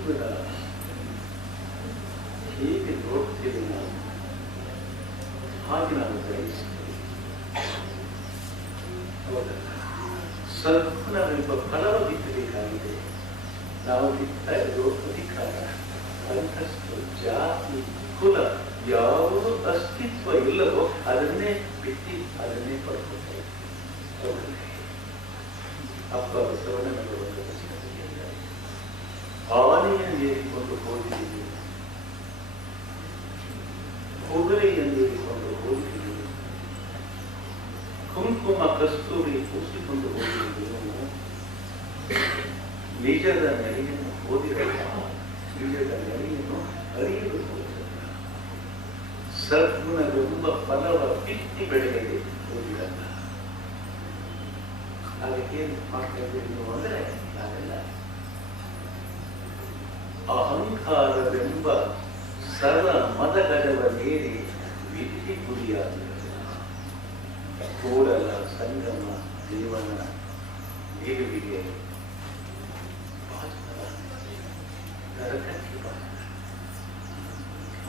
ಜೀವನ ಹೇಗೆ ನೋಡ್ತೀವಿ ನಾವು ಹಾಗೆ ನಾವು ಗ್ರಹಿಸ್ತೀವಿ. ಹೌದಲ್ಲ? ಸದ್ಗುಣವೆಂಬ ಫಲವ ಬಿತ್ತಬೇಕಾಗಿದೆ. ನಾವು ಬಿತ್ತಾ ಇರೋ ಅಧಿಕಾರ, ಅಂತಸ್ತು, ಜಾತಿ, ಕುಲ ಯಾವುದು ಅಸ್ತಿತ್ವ ಇಲ್ಲವೋ ಅದನ್ನೇ ಬಿತ್ತಿ ಅದನ್ನೇ ಪಡ್ಕೊಳ್ತಾರೆ. ಅಪ್ಪ ಬಸವಣ್ಣನವರು ಒಂದು ಆನೆಯನ್ನು ಏರಿಕೊಂಡು ಹೋಗಿದ್ದೀವಿ, ಕುದುರೆಯನ್ನು ಏರಿಕೊಂಡು ಹೋಗಿದ್ದೀವಿ, ಕುಂಕುಮ ಕಸ್ತೂರಿ ಪೂಸಿಕೊಂಡು ಹೋಗಿದ್ದೀವಿ. ನಿಜದ ನೆಲೆಯನ್ನು ಓದಿರಲ್ಲ, ನಿಜದ ನೆಲೆಯನ್ನು ಅರಿಯಲು ಸದ್ಗುಣವೆಂಬ ಫಲವ ಬಿತ್ತಿ ಬೆಳೆಯದೆ ಓದಿರಲ್ಲ. ಅದಕ್ಕೇನು ಮಾಡ್ತಾ ಇದ್ದೀವಿ ನೀವು ಅಂದರೆ ನಾವೆಲ್ಲ ಅಹಂಕಾರವೆಂಬ ಸರ ಮದಗಜವ ನೀರಿ ವಿಧಿ ಗುರಿಯಾದ ಕೂಡಲ ಸಂಗಮ ದೇವನ ನಿಲುವಿಗೆ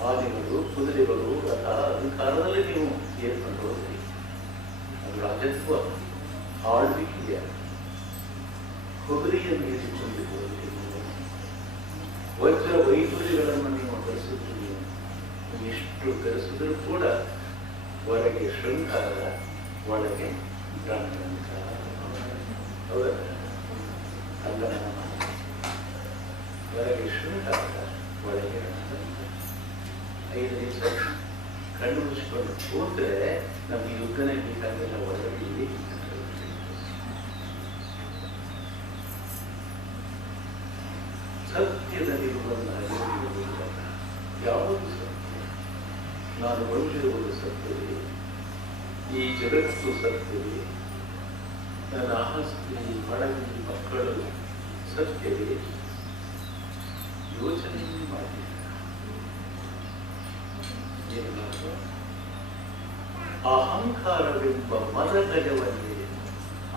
ಆನೆಗಳು, ಕುದುರೆಗಳು, ರಥ, ಅಧಿಕಾರದಲ್ಲಿ ನೀವು ಏರ್ಕೊಂಡು ಹೋದ್ರಿ. ಅದು ರಾಜತ್ವ, ಆಳ್ವಿಕೆಯ ಕುದುರೆಯನ್ನು ಏರಿಕೊಂಡು ಹೋದ್ರಿ. ವಜ್ರ ವೈಫಲ್ಯಗಳನ್ನು ನೀವು ಧರಿಸುತ್ತೀರಿ. ಎಷ್ಟು ಧರಿಸಿದ್ರು ಕೂಡ ಒಳಗೆ ಶೃಂಗಾರ, ಒಳಗೆ ಗಾಂಧಂಕಾರ. ಹೌದಲ್ಲ? ಅಲ್ಲ, ಒಳಗೆ ಶೃಂಗಾರ, ಒಳಗೆ ಗಾಂಧಂಕಾರ. 5 ನಿಮಿಷ ಕಣ್ಣು ಮುಚ್ಚಿಕೊಂಡು ಕೂತ್ರೆ ನಮ್ಗೆ ಯುದ್ಧನೇ ಬೇಕಾಗಿಲ್ಲ. ಒಳಗೆ ಇಲ್ಲಿ ಸತ್ಯದಲ್ಲಿರುವುದನ್ನು ಅರಿಯುವುದಿಲ್ಲ. ಯಾವುದು ಸತ್ಯ? ನಾನು ಬಂದಿರುವುದು ಸತ್ಯವೇ? ಈ ಜಗತ್ತು ಸತ್ಯವೇ? ನನ್ನ ಆಸ್ತಿ, ಮಡಗಿ, ಮಕ್ಕಳು ಸತ್ಯವೇ? ಯೋಚನೆ ಮಾಡಿ. ಅಹಂಕಾರವೆಂಬ ಮದಗಜವನ್ನೇ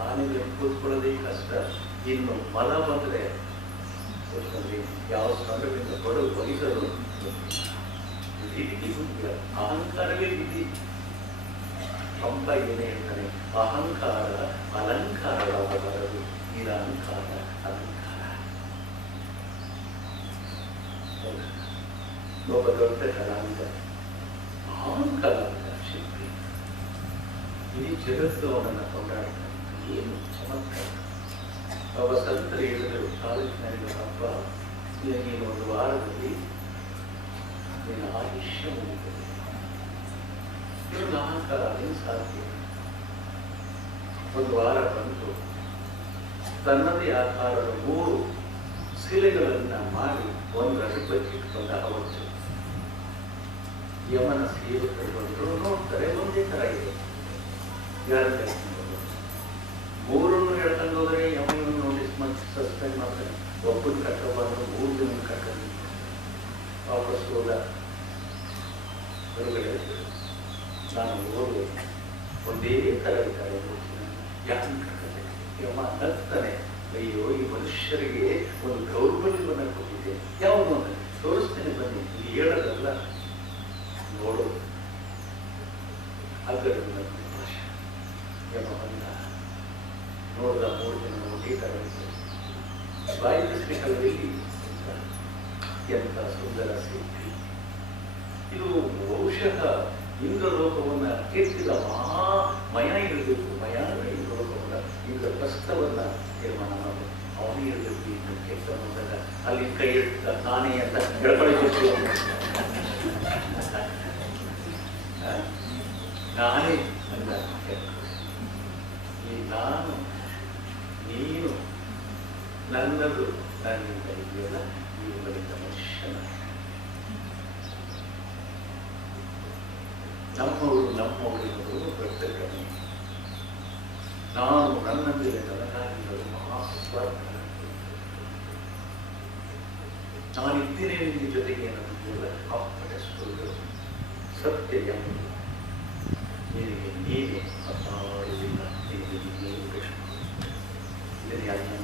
ಆನೆಗೆ ಕೂತ್ಕೊಳ್ಳೋದೇ ಕಷ್ಟ. ಇನ್ನು ಮದ ಬಂದರೆ ಯಾವ ಸಂಘದಿಂದ ಬಡವು ವಹಿಸಲು ವಿಧಿ ಮುಖ್ಯ. ಅಹಂಕಾರವೇ ವಿಧಿ. ಪಂಪ ಏನೇ ಹೇಳ್ತಾನೆ, ಅಹಂಕಾರ ಅಲಂಕಾರವಾಗಬಾರದು, ನಿರಹಂಕಾರ ಅಲಂಕಾರ. ಒಬ್ಬ ದೊಡ್ಡ ಕಲಾವಿದ, ಅಹಂಕಾರ ಶಿಲ್ಪಿ, ಈ ಜಗತ್ತು ಅವನನ್ನು ಕೊಂಡಾಡ್ತಾನೆ. ಏನು ಚಮತ್ಕಾರ! ಒಬ್ಬ ಸಂತರು ಹೇಳಿದರು ಕಾಲೇಜಿನಲ್ಲಿ, ಅಪ್ಪ ನೀನು ಒಂದು ವಾರದಲ್ಲಿ ನಿನ್ನ ಆಯುಷ್ಯ ಮುಗಿದರೆ ಇವನು ಅಹಂಕಾರ ಅದೇನು ಸಾಧ್ಯ? ಒಂದು ವಾರ ಬಂದು ತನ್ನದೇ ಆಕಾರದ 3 ಶಿಲೆಗಳನ್ನು ಮಾಡಿ ಒಂದರಲ್ಲಿ ಬಚ್ಚಿಟ್ಕೊಂಡ. ಅವತ್ತು ಯಮನ ಸೇವಕರು ಬಂದರು, ನೋಡ್ತಾರೆ ಒಂದೇ ಥರ ಇದೆ. ಯಾರು ಕರ್ಕೊಂಡು 3 ಹೇಳ್ಕೊಂಡು ಹೋದರೆ ಯಮನನ್ನು ನೋಟಿಸ್ ಮಾಡಿ ಸಸ್ಪೆಂಡ್ ಮಾಡ್ತಾರೆ. ಒಬ್ಬನ ಕಟ್ಟಬಾರ್ದು, 3 ಜನ ಕಟ್ಟಬೇಕು. ವಾಪಸ್ ಹೋದ ಹೊರಗಡೆ ನಾನು ಓದುವ ಒಂದೇ ಥರ ಇದ್ದಾರೆ. ಯಾಕೆ ಕಟ್ಟಬೇಕು? ಯಮ ನಗ್ತಾನೆ, ಅಯ್ಯೋ ಈ ಮನುಷ್ಯರಿಗೆ ಒಂದು ದೌರ್ಬಲ್ಯವನ್ನು ಕೊಟ್ಟಿದೆ. ಯಾವುದು ಅಂದರೆ ತೋರಿಸ್ತೇನೆ ಬನ್ನಿ, ಇಲ್ಲಿ ಹೇಳೋದಲ್ಲ ನೋಡೋದು. ಅದರಿಂದ ಯಮ ಬಂದ, ನೋಡಿದ 3 ಜನ ಒಂದೇ ಥರ ಬಾಯಿಸಬೇಕಲ್ಲ. ಎಂಥ ಸುಂದರ ಶಿಲ್ಪಿ! ಇದು ಬಹುಶಃ ಇಂದ್ರಲೋಕವನ್ನು ಕೆತ್ತಿದ ಮಯ ಇರಬೇಕು. ಮಯ ಅಂದರೆ ಇಂದ್ರಲೋಕವನ್ನು, ಇಂದ್ರ ಕಷ್ಟವನ್ನ ನಿರ್ಮಾಣ ಮಾಡಿ ಅವನೇ ಇರಬೇಕು. ಇನ್ನು ಕೆಟ್ಟ ಬಂದಾಗ ಅಲ್ಲಿ ಕೈ ಇಡ್ತ ನಾನೇ ಅಂತ ಹೇಳ್ಕೊಳ್ಬೇಕು. ನಾನೇ ಅಂತ ಈ ನಾನು, ನೀನು, ನನ್ನದು, ನನ್ನಿಂದ ಇದೆಯಲ್ಲ, ಇವುಗಳಿಂದ ಮನುಷ್ಯನ ನಮ್ಮವರು ಪ್ರತ್ಯೇಕತೆ. ನಾನು ನನ್ನಂದಿದೆ ನನಗಾಗಿದ್ದರು ಮಹಾಸ್ವಾರ್ಥ. ನಾನಿದ್ದೇನೆ ನಿನ್ನ ಜೊತೆಗೆ ಅನ್ನೋದಿಲ್ಲ. ಅಪ್ಪಟ ಸುಳ್ಳು ಸತ್ಯ ಎಂಬುದು ನಿನಗೆ ನೀನು ಅಪಾರವಿಲ್ಲ. ನಿನಗೆ ನೀನು ಕೃಷ್ಣ. ಇದನ್ನು ಯಾರನ್ನ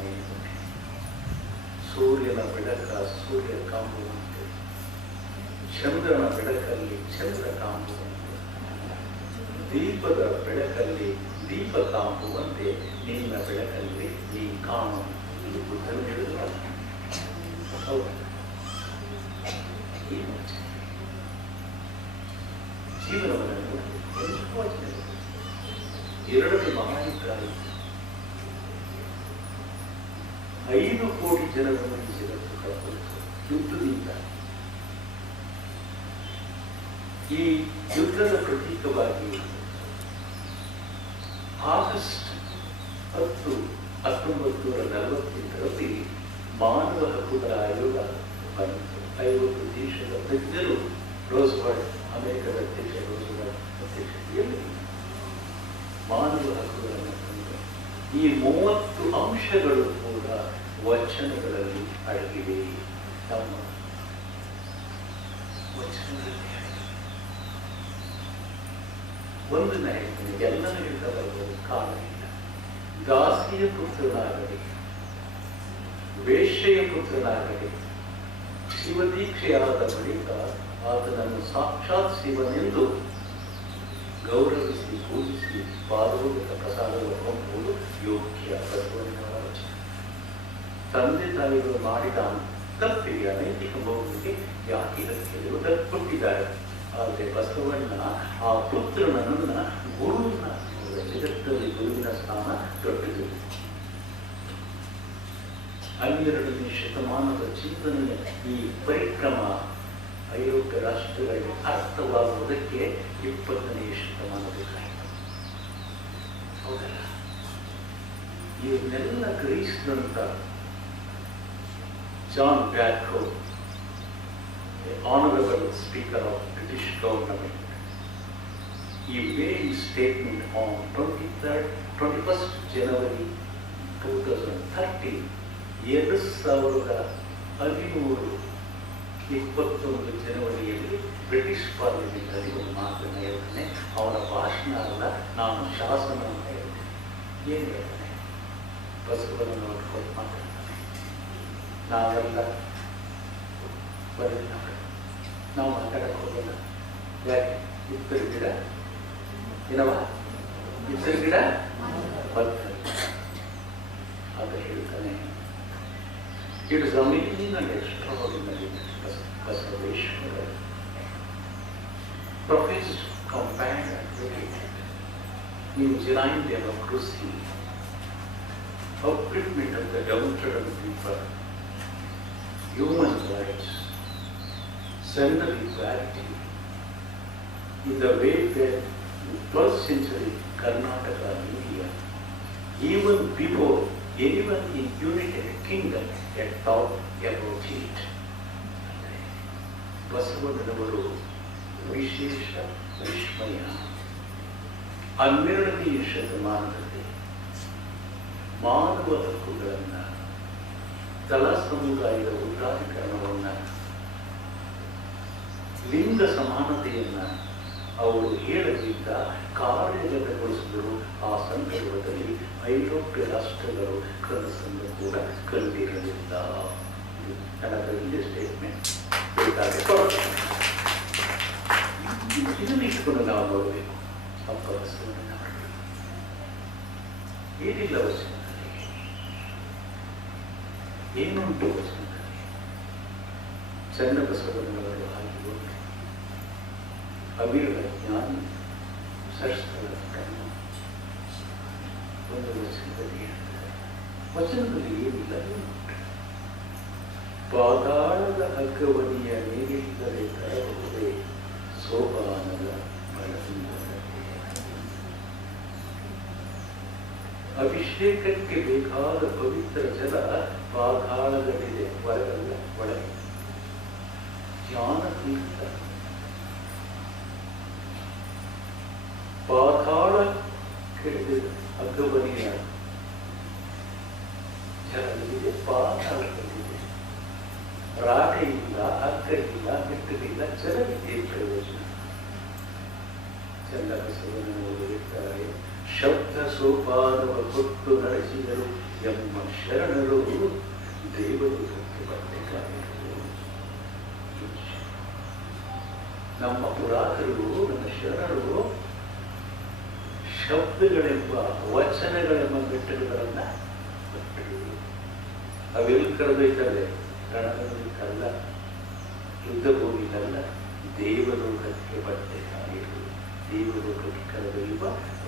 ಸೂರ್ಯನ ಬೆಳಕ ಸೂರ್ಯ ಕಾಂಬುವಂತೆ, ಚಂದ್ರನ ಬೆಳಕಲ್ಲಿ ಚಂದ್ರ ಕಾಂಬುವಂತೆ, ದೀಪದ ಬೆಳಕಲ್ಲಿ ದೀಪ ಕಾಂಬುವಂತೆ ನಿನ್ನ ಬೆಳಕಲ್ಲಿ ನೀ ಕಾಣು. ಇದು ಬುದ್ಧನು ಹೇಳಿದ ಹೌದು. ಜೀವನವನ್ನು ಎರಡನೇ ಮಹಾಯುದ್ಧ 5 ಕೋಟಿ ಜನರನ್ನು ಈ ಜಗತ್ತು ಕಳ್ಕೊಳ್ತು ಯುದ್ಧದಿಂದ. ಈ ಯುದ್ಧದ ಪ್ರತೀಕವಾಗಿ ಆಗಸ್ಟ್ 10, 1948ರಲ್ಲಿ ಮಾನವ ಹಕ್ಕುಗಳ ಆಯೋಗ ಬಂತು. 50 ದೇಶದ ತಜ್ಞರು, ರೋಸ್ಬರ್ಟ್, ಅಮೆರಿಕದ ಅಧ್ಯಕ್ಷ ರೋಸ್ಬರ್ಟ್ ಅಧ್ಯಕ್ಷತೆಯಲ್ಲಿ ಮಾನವ ಹಕ್ಕುಗಳನ್ನು ತಂದರು. ಈ 30 ಅಂಶಗಳು ಕೂಡ ವಚನಗಳಲ್ಲಿ ಅಡಗಿವೆ. ನಮ್ಮ ವಚನಗಳಲ್ಲಿ ಒಂದನ್ನ ಹೇಳ್ತೀನಿ, ಎಲ್ಲನೂ ಹೇಳ್ತಾ ಬರ್ಬೋದು, ಕಾಲ ಇಲ್ಲ. ದಾಸಿಯ ಪುತ್ರನಾಗಲಿ, ವೇಶ್ಯೆಯ ಪುತ್ರನಾಗಲಿ, ಶಿವದೀಕ್ಷೆಯಾದ ಬಳಿಕ ಆತನನ್ನು ಸಾಕ್ಷಾತ್ ಶಿವನೆಂದು ಗೌರವಿಸಿ ಪೂಜಿಸಿ ಪಾದೋದಕ ಪ್ರಸಾದವನ್ನು ಹೊಂದುವುದು ಯೋಗ್ಯ. ಬಸವಣ್ಣನವರ ವಚನ. ತಂದೆ ತಾಯಿಗಳು ಮಾಡಿದ ತಪ್ಪಿಗೆ ಅನೈತಿಕ ಮಗುವಿಗೆ ಯಾಕೆ ಇದಕ್ಕೆ ಕೊಟ್ಟಿದ್ದಾರೆ. ಆದರೆ ಬಸವಣ್ಣ ಆ ಪುತ್ರನನ್ನ ಗುರುವಿನ ಜಗತ್ತಲ್ಲಿ ಗುರುವಿನ ಸ್ಥಾನ ದೊಡ್ಡದು. 12ನೇ ಶತಮಾನದ ಚಿಂತನೆಯ ಈ ಪರಿಕ್ರಮ ಐರೋಪ್ಯ ರಾಷ್ಟ್ರಗಳಿಗೆ ಅರ್ಥವಾಗುವುದಕ್ಕೆ 20ನೇ ಶತಮಾನಬೇಕಾಯಿತು. ಹೌದಲ್ಲ? ಇವನ್ನೆಲ್ಲ ಗ್ರಹಿಸಿದಂತ ಜಾನ್ ಬ್ಯಾಕೋ, Honorable Speaker of British Government, he made his statement on 21st January 2013, 2013 ಜನವರಿಯಲ್ಲಿ ಬ್ರಿಟಿಷ್ ಪಾರ್ಲಿಮೆಂಟಲ್ಲಿ ಒಂದು ಮಾತನ್ನು ಹೇಳ್ತಾನೆ. ಅವನ ಭಾಷಣ ಅಲ್ಲ, ನಾನು ಶಾಸನ ಅಂತ ಹೇಳ್ತೇನೆ. ಏನು ಹೇಳ್ತಾನೆ? ಬಸವನನ್ನು ನೋಡ್ಕೊಂಡು ಮಾತಾಡ್ತಾನೆ. ನಾವೆಲ್ಲ ಬರೀ ನಾವು ಮಾತಾಡಕ್ಕೆ ಹೋಗಲ್ಲ. ಯಾಕೆ? ಇಬ್ಬರು ಗಿಡ ಏನವ, ಇಬ್ಬರು ಗಿಡ ಬರ್ತದೆ. ಅದು ಹೇಳ್ತಾನೆ. It is amazing and extraordinary. Basaveshwara professed companion advocate in genuine democracy, upliftment of the downtrodden people, human rights, gender equality, in the way that in 12th century Karnataka, India, even before anyone in United Kingdom had thought about it. ಬಸವಣ್ಣನವರು ವಿಶೇಷ ವಿಸ್ಮಯ. 12ನೇ ಶತಮಾನದಲ್ಲಿ ಮಾನವ ಹಕ್ಕುಗಳನ್ನು, ತಲಾ ಸಮುದಾಯದ ಉದಾರೀಕರಣವನ್ನು, ಲಿಂಗ ಸಮಾನತೆಯನ್ನು ಅವರು ಹೇಳಲಿದ್ದ ಕಾರ್ಯಗತಗೊಳಿಸಿದರು. ಆ ಸಂದರ್ಭದಲ್ಲಿ ಐರೋಪ್ಯ ರಾಷ್ಟ್ರಗಳು ಕನಸನ್ನು ಕೂಡ ಕಂಡಿರಲಿಲ್ಲ. ಕನ್ನಡ ಇಂಡಿಯ ಸ್ಟೇಟ್ಮೆಂಟ್ ಇದನ್ನು ಇಟ್ಕೊಂಡು ನಾವು ನೋಡಬೇಕು. ಅಪ್ಪ ಬಸವಣ್ಣ ಏನಿಲ್ಲ ವಚನದಲ್ಲಿ, ಏನುಂಟು ವಚನದಲ್ಲಿ. ಚನ್ನ ಬಸವಣ್ಣನವರು ಹಾಗೆ ಒಂದು ಅವಿರಳ ಜ್ಞಾನಿ, ಶಸ್ತ್ರ ಕರ್ಮ ಒಂದು ವಚನದಲ್ಲಿ ಹೇಳ್ತಾರೆ. ವಚನದಲ್ಲಿ ಏನಿಲ್ಲ, ಪಾತಾಳದ ಹಗ್ಗವನಿಯ ನೀರಿದ್ದರೆ ತರಬಹುದೇ ಸೋಪಾನದ ಬಳಸಿದರೆ. ಅಭಿಷೇಕಕ್ಕೆ ಬೇಕಾದ ಪವಿತ್ರ ಜಲ ಪಾತಾಳದಲ್ಲಿದೆ, ಹೊರಗಲ್ಲ ಒಳಗೆ. ಜ್ಞಾನ ತೀರ್ಥ ಪಾತಾಳ ಹಗ್ಗವನಿಯ ಜಲವಿದೆ, ಪಾತಾಳದಲ್ಲಿದೆ. ರಾಟೆ ಇಲ್ಲ, ಹಗ್ಗ ಇಲ್ಲ, ಮೆಟ್ಟಲಿಲ್ಲ, ಜಲವಿದೆ. ಪ್ರಯೋಜನ. ಚಂದ ಬಸವಣ್ಣನವರು ಹೇಳ್ತಾರೆ, ಶಬ್ದ ಸೋಪಾನವ ಕೊಟ್ಟು ನಡೆಸಿದರು ಎಂಬ ಶರಣರು ದೇವರು ನಮ್ಮ ಪುರಾತನರು, ನಮ್ಮ ಶರಣರು ಶಬ್ದಗಳೆಂಬ ವಚನಗಳೆಂಬ ಬೆಟ್ಟಗಳನ್ನು ಕೊಟ್ಟರು. ಅವೆಲ್ಲಿ ಕರೆದೊಯ್ತವೆ? ರಣರಂಗಕ್ಕಲ್ಲ, ಯುದ್ಧ ಭೂಮಿಗಲ್ಲ, ದೇವಲೋಕಕ್ಕೆ ಬಟ್ಟೆ ಕಾಯಿರು, ದೇವಲೋಕಕ್ಕೆ ಕರೆದೊಯ್ಯುವ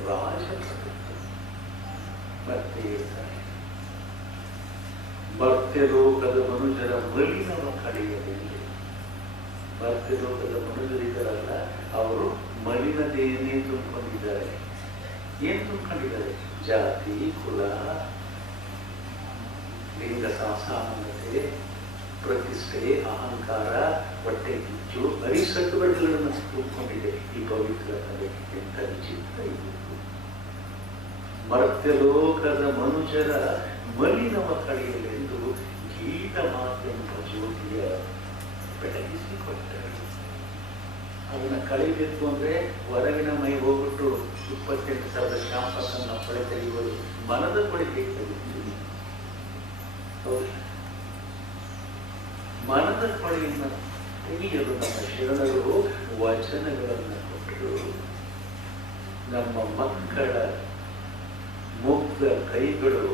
ರಾಜ ಮತ್ತೆ ಹೇಳ್ತಾರೆ, ಮರ್ತ್ಯಲೋಕದ ಮನುಜರ ಮಲಿನವ ಕಳೆಯಲಿಲ್ಲ. ಮರ್ತ್ಯಲೋಕದ ಮನುಜರಿದ್ದಾರಲ್ಲ, ಅವರು ಮಲಿನದೇನೇ ತುಂಬಿಕೊಂಡಿದ್ದಾರೆ. ಏನ್ ತುಂಬಿಕೊಂಡಿದ್ದಾರೆ? ಜಾತಿ, ಕುಲ, ಲಿಂಗ ಸಮಾನತೆ, ಪ್ರತಿಷ್ಠೆ, ಅಹಂಕಾರ, ಹೊಟ್ಟೆ ಕಿಚ್ಚು, ಅರಿಸಟ್ಟುಗಳನ್ನು ತುಂಬಿಕೊಂಡಿದೆ ಈ ಪವಿತ್ರ ಕಲೆ. ಎಂಥ ವಿಚಿತ್ರ ಇದು! ಮರ್ತ್ಯಲೋಕದ ಮನುಷ್ಯರ ಮಲಿನವ ಕಳೆಯಲೆಂದು ಗೀತ ಮಾತೆಂಬ ಜ್ಯೋತಿಯ ಬೆಳಗಿಸಿಕೊಟ್ಟರು. ಅದನ್ನ ಕಳಿಬೇಕು ಅಂದ್ರೆ ಹೊರಗಿನ ಮೈ ಹೋಗ್ಬಿಟ್ಟು 28,000 ಶಾಂಪನ್ನ ಪಡೆ ತೆಗೆಯುವುದು ಮನದ ಕೊಳಿಗೆ ತೆಗೆಯುತ್ತೀವಿ. ಮನದ ಕೊಳೆಯನ್ನು ತೆಗೆಯಲು ನಮ್ಮ ಶರಣರು ವಚನಗಳನ್ನು ಕೊಟ್ಟರು. ನಮ್ಮ ಮಕ್ಕಳ ಮುಗ್ಧ ಕೈಗಳು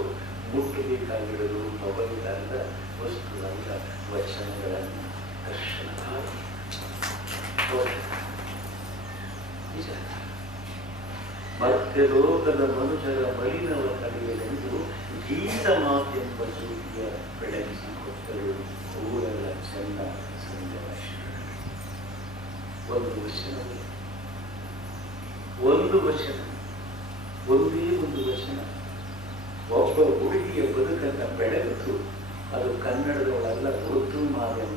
ಮುಟ್ಟಬೇಕಾಗಿರೋದು ಮೊಬೈಲ್ ಅಲ್ಲ, ವಸ್ತು ಅಲ್ಲ, ವಚನಗಳನ್ನು ದರ್ಶನ ನಿಜ. ಮರ್ತ್ಯಲೋಕದ ಮನುಷ್ಯರ ಮಲಿನವ ಕಳೆಯಲೆಂದು ಗೀತ ಮಾತೆಂಬ ಜ್ಯೋತಿಯ ಬೆಳಗಿಸಿಕೊಟ್ಟರು. ಊರೆಲ್ಲ ಚೆನ್ನ ಸಂಗಮ. ಒಂದು ವಚನ, ಒಂದು ವಚನ, ಒಂದೇ ಒಂದು ವಚನ ಒಬ್ಬ ಹುಡುಗಿಯ ಬದುಕನ್ನು ಬೆಳಗಿತು. ಅದು ಕನ್ನಡದವಳಲ್ಲ, ಉರ್ದು ಮಾಧ್ಯಮ.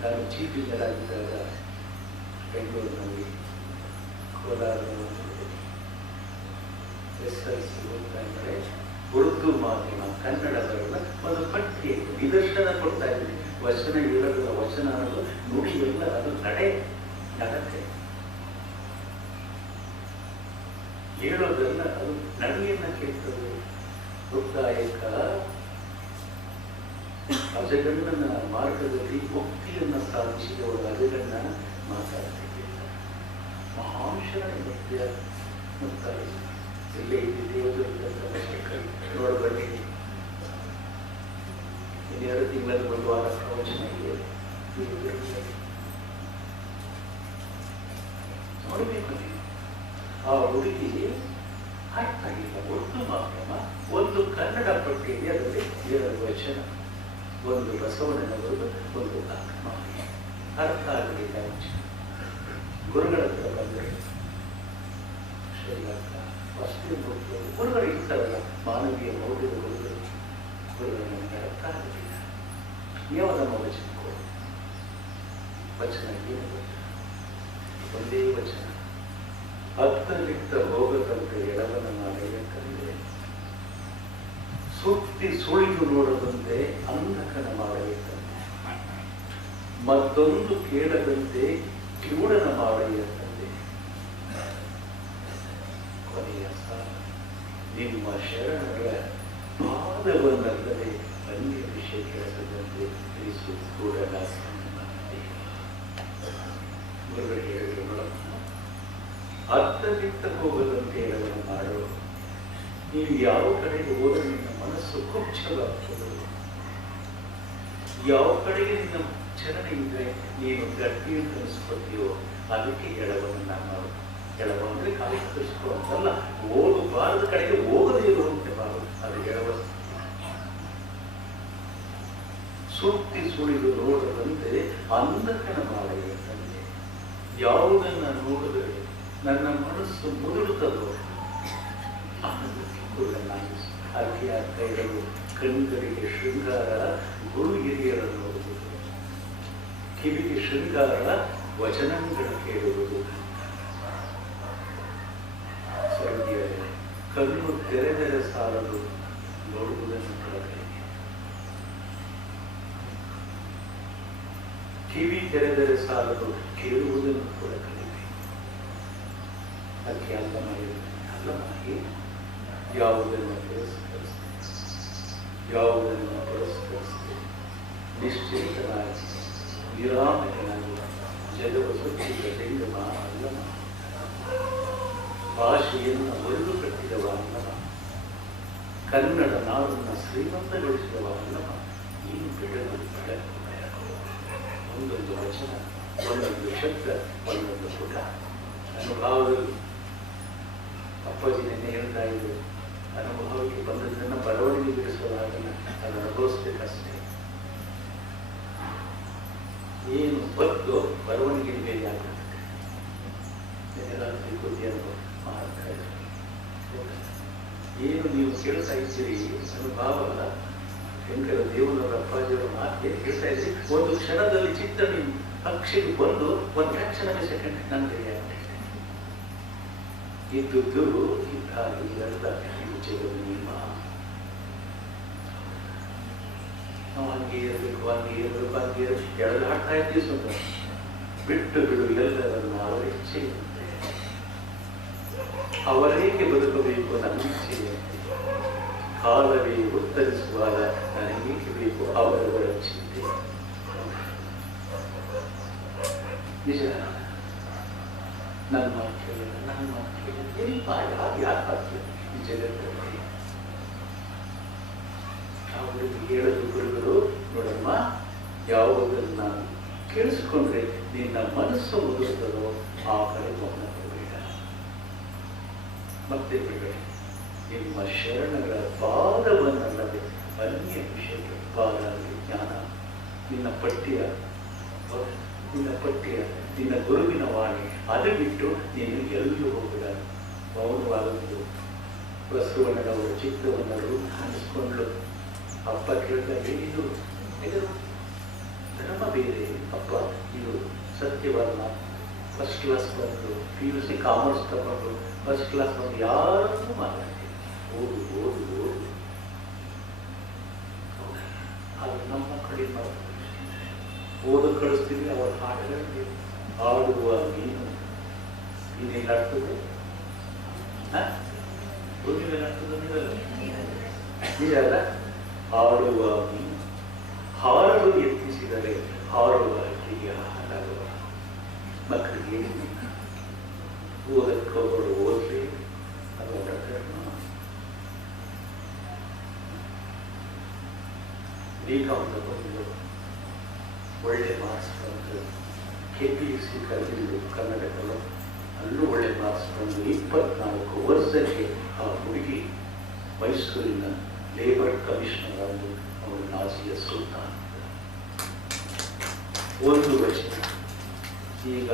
ನಾನು ಚೀಫ್ ಇಂಜಿನಿಯರ್ ಆಗಿದ್ದಾಗ ಬೆಂಗಳೂರಿನಲ್ಲಿ, ಕೋಲಾರದಲ್ಲಿ SLC ಓದ್ತಾ ಇದ್ದರೆ ಉರ್ದು ಮಾಧ್ಯಮ ಕನ್ನಡ ಬರಲ್ಲ, ಒಂದು ಪಠ್ಯ ನಿದರ್ಶನ ಕೊಡ್ತಾ ಇದ್ದೀನಿ. ವಚನ ಇರೋದಿಲ್ಲ, ವಚನ ಅನ್ನೋದು ನುಡಿ ಎಲ್ಲ, ಅದು ನಡತೆ ಹೇಳೋದಲ್ಲ, ಅದು ನಡೆಯನ್ನ ಕೇಳ್ತದೆ. ವೃತ್ತಾಯಕ ಅಜಗಣ್ಣನ ಮಾರ್ಗದಲ್ಲಿ ಮುಕ್ತಿಯನ್ನ ಸಾಧಿಸಿದವರು ಅಜಗಣ್ಣ ಮಾತಾಡ್ತಿದ್ದಾರೆ. ಮಹಾಂಶರ ಮುಕ್ತಿಯ ಮುಕ್ತಾಯ ಇಲ್ಲೇ ಇಲ್ಲಿ ದೇವದುರ್ಗ ನೋಡಬನ್ನಿ. ಇನ್ನೆರಡು ತಿಂಗಳಲ್ಲಿ ಒಂದು ವಾರ ಪ್ರವಚನ ಇದೆ. ನೋಡಬೇಕು ನೀವು. ಆ ಹುಡುಗಿ ಅರ್ಥ ಆಗಿಲ್ಲ. ಉರ್ದು ಮಾಧ್ಯಮ, ಒಂದು ಕನ್ನಡ ಪಟ್ಟಿಯಲ್ಲಿ ಅದರಲ್ಲಿ 2 ವಚನ, ಒಂದು ಬಸವಣ್ಣನವರದು, ಒಂದು ಅಕ್ಕಮಾರಿ. ಅರ್ಥ ಆಗಲಿಲ್ಲ. ಗುರುಗಳ ಹತ್ರ ಬಂದರೆ ಶ್ರೀಲಂಕ ಫಸ್ಟ್ ಗುರುಗಳು ಇರ್ತಾರಲ್ಲ, ಮಾನವೀಯ ಮೌಲ್ಯದ ಗುರುಗಳು ನಮಗೆ ಅರ್ಥ ಆಗಲಿಲ್ಲ. ಯಾವದನ್ನು ವಚನ ಕೊಡು, ವಚನ ಏನು? ಒಂದೇ ವಚನ. ಅತ್ತಲಿದ್ದ ಹೋಗದಂತೆ ಎಡವನ ಮಾಡೆಯ ಕಲಿದೆ, ಸುತ್ತಿ ಸುಳಿದು ನೋಡದಂತೆ ಅಂಧಕನ ಮಾಡೆಯ ತಂದೆ, ಮತ್ತೊಂದು ಕೇಳದಂತೆ ಕಿವುಡನ ಮಾಡೆಯ ತಂದೆ. ಕೊನೆಯ ಸಾಲ, ನಿಮ್ಮ ಶರಣರ ಪಾದವನ್ನಲ್ಲದೆ ಅನ್ಯ ವಿಷಯ ಕೆಲಸದಂತೆ ತಿಳಿಸು ಕೂಡಲ ಗುರುಗಳು ಹೇಳಿದ್ರು. ನೋಡಮ್ಮ, ಅರ್ಥವಿತ್ತ ಹೋಗದಂತೆ ಎಡವನ ಮಾಡು. ನೀವು ಯಾವ ಕಡೆಗೆ ಹೋದರೆ ನಿನ್ನ ಮನಸ್ಸು ಕುಚ್ಚವಾಗ್ತದೆ, ಯಾವ ಕಡೆಗೆ ನಿನ್ನ ಚಲನೆ ಇದ್ರೆ ನೀನು ಗಟ್ಟಿ ಅಂತ ಅನಿಸ್ಕೊತೀಯೋ ಅದಕ್ಕೆ ಎಡವನ್ನ ಮಾಡು. ಎಡವ ಅಂದ್ರೆ ಕಾಲು ಕಲಿಸ್ಕೊ ಅಂತಲ್ಲ, ಹೋಗಬಾರದ ಕಡೆಗೆ ಹೋಗದೇ ಇರುವಂತೆ ಮಾಡು, ಅದು ಎಡವ. ಸುತ್ತಿ ಸುಳಿದು ನೋಡದಂತೆ ಅಂಧಕನ ಮಾಡೆಯ ತಂದೆ. ಯಾವುದನ್ನ ನೋಡಿದರೆ ನನ್ನ ಮನಸ್ಸು ಮುದುಡುತ್ತದೋ ಅದಕ್ಕೆ ಅರ್ಥ ಇರಲು ಕಣ್ಗಳಿಗೆ ಶೃಂಗಾರ, ಗುರು ಹಿರಿಯರನ್ನು ನೋಡುವುದು, ಕಿವಿಗೆ ಶೃಂಗಾರ, ವಚನಗಳ ಕೇಳುವುದು. ಕಣ್ಣು ತೆರೆದರೆ ಸಾಲದು, ನೋಡುವುದನ್ನು ಕಲಿಕೆ. ಕಿವಿ ತೆರೆದರೆ ಸಾಲದು, ಕೇಳುವುದನ್ನು ಕೂಡ ಕಲಿಕೆ. ಅದಕ್ಕೆ ಅಲ್ಲ ಮಾಡಿ ಯಾವುದನ್ನು ಪುರಸ್ಕರಿಸಿ ನಿಶ್ಚಿತನಾಗಿ ವಿರಾಮಕನಾಗಿ ಜಗವ ಸುತ್ತಿದ ಲಿಂಗಮ ಅಲ್ಲಮ, ಭಾಷೆಯನ್ನು ಒರೆದು ಕಟ್ಟಿದವ ಅಲ್ಲಮ, ಕನ್ನಡ ನಾಡನ್ನು ಶ್ರೀಮಂತಗೊಳಿಸಿದವ ಅಲ್ಲಮ. ನೀನು ಬೆಳೆದು ಬೆಳಕು ಬೆಳಕು, ಒಂದೊಂದು ವಚನ, ಒಂದೊಂದು ಶಬ್ದ, ಒಂದೊಂದು ಪುಟ ಅನುಭವದಲ್ಲಿ. ಅಪ್ಪಾಜಿ ನೆನ್ನೆ ಹೇಳ್ತಾ ಇದ್ರು, ಅನುಭವಕ್ಕೆ ಬಂದದನ್ನು ಬರವಣಿಗೆ ಬಿಡಿಸುವಾಗಲ್ಲ, ಅದು ಅನುಭವಿಸ್ಬೇಕಷ್ಟೇ. ಏನು ಬಂದು ಬರವಣಿಗೆ ಮೇಲೆ ಆಗ್ತದೆ. ರಾತ್ರಿ ಕೊದ್ದಿಯನ್ನು ಮಾಡ್ತಾ ಇದ್ರು. ಏನು ನೀವು ಕೇಳ್ತಾ ಇದ್ದೀರಿ ಅನುಭವ, ಶಂಕರ ದೇವನವರ ಅಪ್ಪಾಜಿಯವರ ಮಾತಿಗೆ ಕೇಳ್ತಾ ಇದ್ರಿ. ಒಂದು ಕ್ಷಣದಲ್ಲಿ ಚಿತ್ತ ನಿಮ್ಮ ಅಕ್ಷಿಗೆ ಬಂದು ಒಂದು ಫ್ರಾಕ್ಷನ್ ಆಫ್ ಸೆಕೆಂಡ್ ನನ್ನ ಇದ್ದುದು ಇದ್ದಾಗಿ ಎಲ್ಲ ಜಗದ ನಿಯಮ. ನಾವು ಹಂಗೆ ಇರಬೇಕು, ಹಂಗೆ ಇರಬೇಕು, ಹಂಗೆ ಇರಬೇಕು ಎಳೆದು ಹಾಡ್ತಾ ಇದ್ದೀವಿ. ಸುಂದರ ಬಿಟ್ಟು ಬಿಡು ಎಲ್ಲರನ್ನು ಅವರ ಇಚ್ಛೆ, ಅವರೇಕೆ ಬದುಕಬೇಕು ನನ್ನ ಇಚ್ಛೆ, ಕಾಲವೇ ಉತ್ತರಿಸುವಾಗ ನನಗೇಕೆ ಬೇಕು ಅವರವರ ಚಿಂತೆ. ನಿಜ, ನನ್ನ ಮಾತು ನನ್ನ ಮಾತು ಯಾಕೆ ಈ ಜಗತ್ತಲ್ಲಿ ಅವರಿಗೆ ಹೇಳಲು ಗುರುಗಳು, ನೋಡಮ್ಮ, ಯಾವುದನ್ನು ನಾನು ಕೇಳಿಸ್ಕೊಂಡ್ರೆ ನಿನ್ನ ಮನಸ್ಸು ಮುದುರ್ತದೋ ಆ ಕಡೆ ಗಮನ ಕೊಡಬೇಡ. ಮತ್ತೆ ಬಿಡಬೇಡ, ನಿಮ್ಮ ಶರಣಗಳ ಪಾದವನ್ನಲ್ಲದೆ ಅನ್ಯ ವಿಷಯಕ್ಕೆ ಪಾದ ಜ್ಞಾನ. ನಿನ್ನ ಪಠ್ಯ, ನಿನ್ನ ಗುರುವಿನ ವಾಣಿ, ಅದು ಬಿಟ್ಟು ನೀನು ಎಲ್ಲೂ ಹೋಗಬೇಡ. ಮೌನವಾಗುವುದು. ಬಸವಣ್ಣನವರ ಚಿತ್ರವನ್ನು ರೂಪಿಸಿಕೊಂಡು ಅಪ್ಪ ಕೇಳಿದಾಗ ಇದು ಧರ್ಮ ಬೇರೆ ಅಪ್ಪ, ಇದು ಸತ್ಯವನ್ನ. ಫಸ್ಟ್ ಕ್ಲಾಸ್ ಬಂದು PUC ಕಾಮರ್ಸ್ ತಗೊಂಡು ಫಸ್ಟ್ ಕ್ಲಾಸ್ ಬಂದು ಯಾರನ್ನೂ ಮಾತಾಡ್ತೀವಿ, ಓದು ಓದು ಓದು. ಅದು ನಮ್ಮ ಕಡೆ ಮಾಡ್ತೀವಿ, ಓದು ಕಳಿಸ್ತೀವಿ. ಅವರ ಹಾಡುಗಳಿಗೆ ಆಡುವ ನೀನು ನೀನೇನಾಗ್ತದೆ, ನೀರಲ್ಲ ಹಾಡುವ ನೀನು. ಹಾರಲು ಯತ್ನಿಸಿದರೆ ಹಾರುವ ಹೀಗೆ ಹಾಡಾಗುವ. ಮಕ್ಕಳಿಗೆ ಓದಕ್ಕವರು ಓದಲಿ, ಅದು BCom ತಗೊಂಡು ಒಳ್ಳೆ ಮಾರ್ಕ್ಸ್ ಬಂದು KPSC ಕರೆದಿದ್ದು ಕನ್ನಡಗಳು, ಅಲ್ಲೂ ಒಳ್ಳೆ ಮಾರ್ಕ್ಸ್ ಬಂದು 24 ವರ್ಷಕ್ಕೆ ಆ ಹುಡುಗಿ ಮೈಸೂರಿನ ಲೇಬರ್ ಕಮಿಷನರ್ ಆಗಿ ಅವರು ನಾಜಿಯ ಸುಲ್ತಾನ್. ಒಂದು ವರ್ಷ, ಈಗ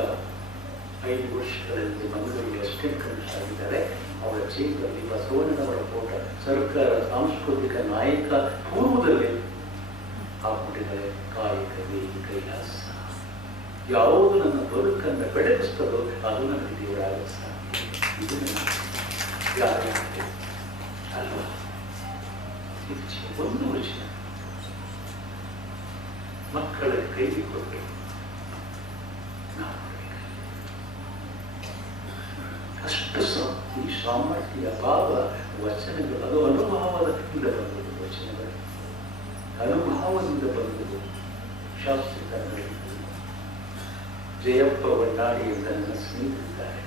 5 ವರ್ಷಗಳಲ್ಲಿ ಮಂಗಳೂರಿಗೆ ಅಸಿಸ್ಟೆಂಟ್ ಕಮಿಷನರ್ ಆಗಿದ್ದಾರೆ. ಅವರ ಚೇಂಬರಲ್ಲಿ ಬಸವಣ್ಣನವರ ಫೋಟೋ ಸರ್ಕಾರ ಸಾಂಸ್ಕೃತಿಕ ನಾಯಕ ಪೂರ್ವದಲ್ಲಿ ಹಾಕ್ಬಿಟ್ಟಿದ್ದಾರೆ. ಕಾಯಕವೇ ಕೈಲಾಸ. ಯಾವುದು ನನ್ನ ಬದುಕನ್ನು ಬೆಳಗಿಸ್ತದೋ ಅದು ನನ್ನ ದೇವರಾಗ ಸಾಧ್ಯ. ಇದು ನನ್ನ ಅಲ್ವಾ? ಒಂದು ವರ್ಷ ಮಕ್ಕಳ ಕೈಗೆ ಕೊಟ್ಟು ಅಷ್ಟು ಈ ಸಾಮರ್ಥ್ಯ ಭಾವ ವಚನಗಳು, ಅದು ಅನುಭವದಿಂದ ಬಂದದ್ದು. ವಚನಗಳು ಅನುಭವದಿಂದ ಬಂದದ್ದು. ಶಾಸ್ತ್ರಿ ಕನ್ನಡ ಜಯಪ್ಪ ಬಣ್ಣಾಡಿ ಅಂತ ನನ್ನ ಸ್ನೇಹಿತರಿದ್ದಾರೆ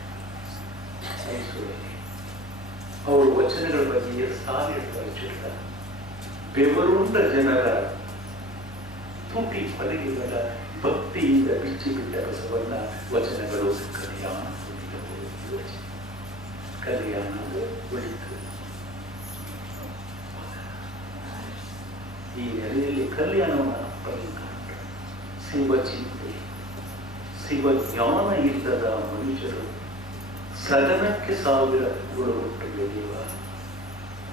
ಮೈಸೂರಲ್ಲಿ. ಅವರು ವಚನಗಳ ಬಗ್ಗೆ 2 ಸಾಲ ಹೇಳ್ತಾರೆ. ಬೆವರುಂಡ ಜನರ ತುಟಿ ಫಲಗಳ ಭಕ್ತಿಯಿಂದ ಬಿಚ್ಚಿಬಿಟ್ಟ ಬಸವಣ್ಣ ವಚನಗಳು ಕಲ್ಯಾಣ ಕಲ್ಯಾಣ ಉಳಿತು. ಈ ನೆಲೆಯಲ್ಲಿ ಕಲ್ಯಾಣವನ್ನು ಪಡೆದುಕೊಂಡ ಶಿವಚಿಂತೆ, ಶಿವಜ್ಞಾನ ಇಲ್ಲದ ಮನುಷ್ಯರು ಸದನಕ್ಕೆ 1000 ಗುಣಗೊಟ್ಟು ದೇವ.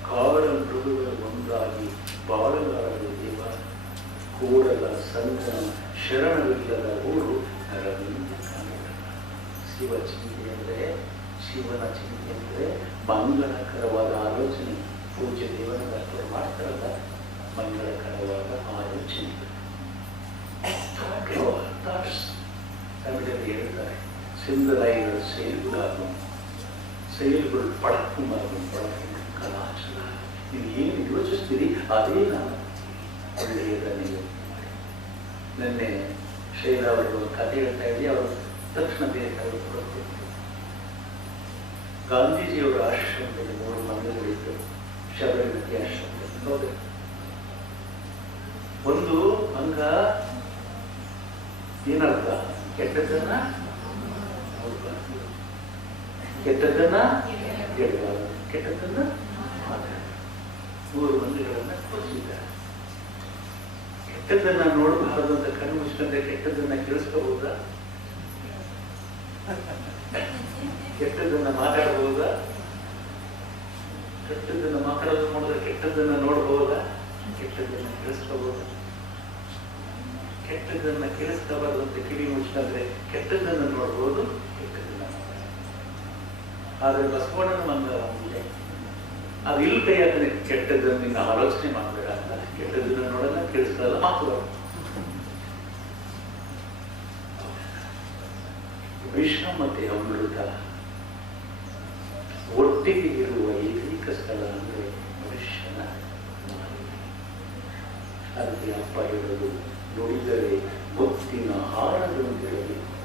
ಕಾಡ ಮೃಗಗಳ ಒಂದಾಗಿ ಬಾಳಲಾರದೆ ದೇವ. ಕೂಡಲ ಸಂಗನ ಶರಣವಿಲ್ಲದ ಊರು ನರವಿಂದ ಕನ್ನಡ. ಶಿವ ಚಿಂತೆ ಅಂದರೆ, ಶಿವನ ಚಿಂತೆ ಅಂದರೆ ಮಂಗಳಕರವಾದ ಆಲೋಚನೆ. ಪೂಜ್ಯ ದೇವನ ದಾಖಲೆ ಮಾಡ್ತಾರಲ್ಲ, ಮಂಗಳಕರವಾದ ಆಲೋಚನೆ. ಕನ್ನಡದಲ್ಲಿ ಹೇಳ್ತಾರೆ, ಸಿಂಧರಾಯಿಗಳ செயல்கள் பழக்கமாகும். பழக்கம் கலாச்சாரம். ನೀವು ಏನು ಯೋಚಿಸ್ತೀರಿ ಅದೇ ನಾನು ಒಳ್ಳೆಯದನ್ನೇ ಯೋಚನೆ ಮಾಡಿ. ನಿನ್ನೆ ಶೈಲ ಅವರಿಗೆ ಒಂದು ಕಥೆ ಹೇಳ್ತಾ ಇದ್ದೆ, ಅವರು ತಕ್ಷಣ ಬೇರೆ ಕರೆದು ಗಾಂಧೀಜಿಯವರ ಆಶ್ರಮದಲ್ಲಿ 3 ಮಂಗಗಳಿದ್ದು, ಶಬರಿಮತಿ ಆಶ್ರಮದಲ್ಲಿ. ಹೌದು, ಒಂದು ಮಂಗ ಏನರ್ಥ? ಕೆಟ್ಟದ್ದನ್ನ ಹೇಳಬಾರದು, ಕೆಟ್ಟದ್ದನ್ನ ಮಾತಾಡ. 3 ಮಂಗಗಳನ್ನ ತೋರಿಸಿದ್ದಾರೆ. ಕೆಟ್ಟದ್ದನ್ನ ನೋಡಬಾರದು ಅಂತ ಕಣ್ಣು ಮುಚ್ಕೊಂಡ್ರೆ ಕೆಟ್ಟದ್ದನ್ನ ಕೇಳಿಸ್ಕೋಬಹುದಾ? ಕೆಟ್ಟದ್ದನ್ನ ಮಾತಾಡಬಹುದಾ? ಕೆಟ್ಟದ್ದನ್ನ ಮಾತಾಡೋದು ನೋಡಿದ್ರೆ ಕೆಟ್ಟದ್ದನ್ನ ನೋಡಬಹುದಾ? ಕೆಟ್ಟದ್ದನ್ನ ಕೇಳಿಸ್ಕೋಬಹುದಾ? ಕೆಟ್ಟದ್ದನ್ನ ಕೇಳಿಸ್ಕೋಬಾರ್ದು ಅಂತ ಕಿವಿ ಮುಚ್ಕೊಂಡ್ರೆ ಕೆಟ್ಟದ್ದನ್ನ ನೋಡ್ಬೋದು, ಕೆಟ್ಟದ್ದನ್ನ ಆದ್ರೆ ಬಸವಣ್ಣನ ಮಂಗ ಇದೆ, ಅದು ಇಲ್ಲಿ ಕೈ ಹಾಕಿದ್ರೆ ಕೆಟ್ಟದ್ದನ್ನ ನಿನ್ನ ಆಲೋಚನೆ ಮಾಡಬೇಡ ಅಂತ. ಕೆಟ್ಟದ್ದನ್ನ ನೋಡಲ್ಲ, ಕೇಳಿಸ್ಕೊಳ್ಳಲ್ಲ, ಮಾತುಗಳು. ವಿಷ ಮತ್ತೆ ಅಮೃತ ಒಟ್ಟಿಗೆ ಇರುವ ಏಕೈಕ ಸ್ಥಳ ಅಂದ್ರೆ ಮನುಷ್ಯನ ಮಾನವ. ಅದಕ್ಕೆ ಅಪ್ಪ ಹೇಳೋದು, ನುಡಿದರೆ ಮುತ್ತಿನ ಹಾರದಂತಿರಬೇಕು,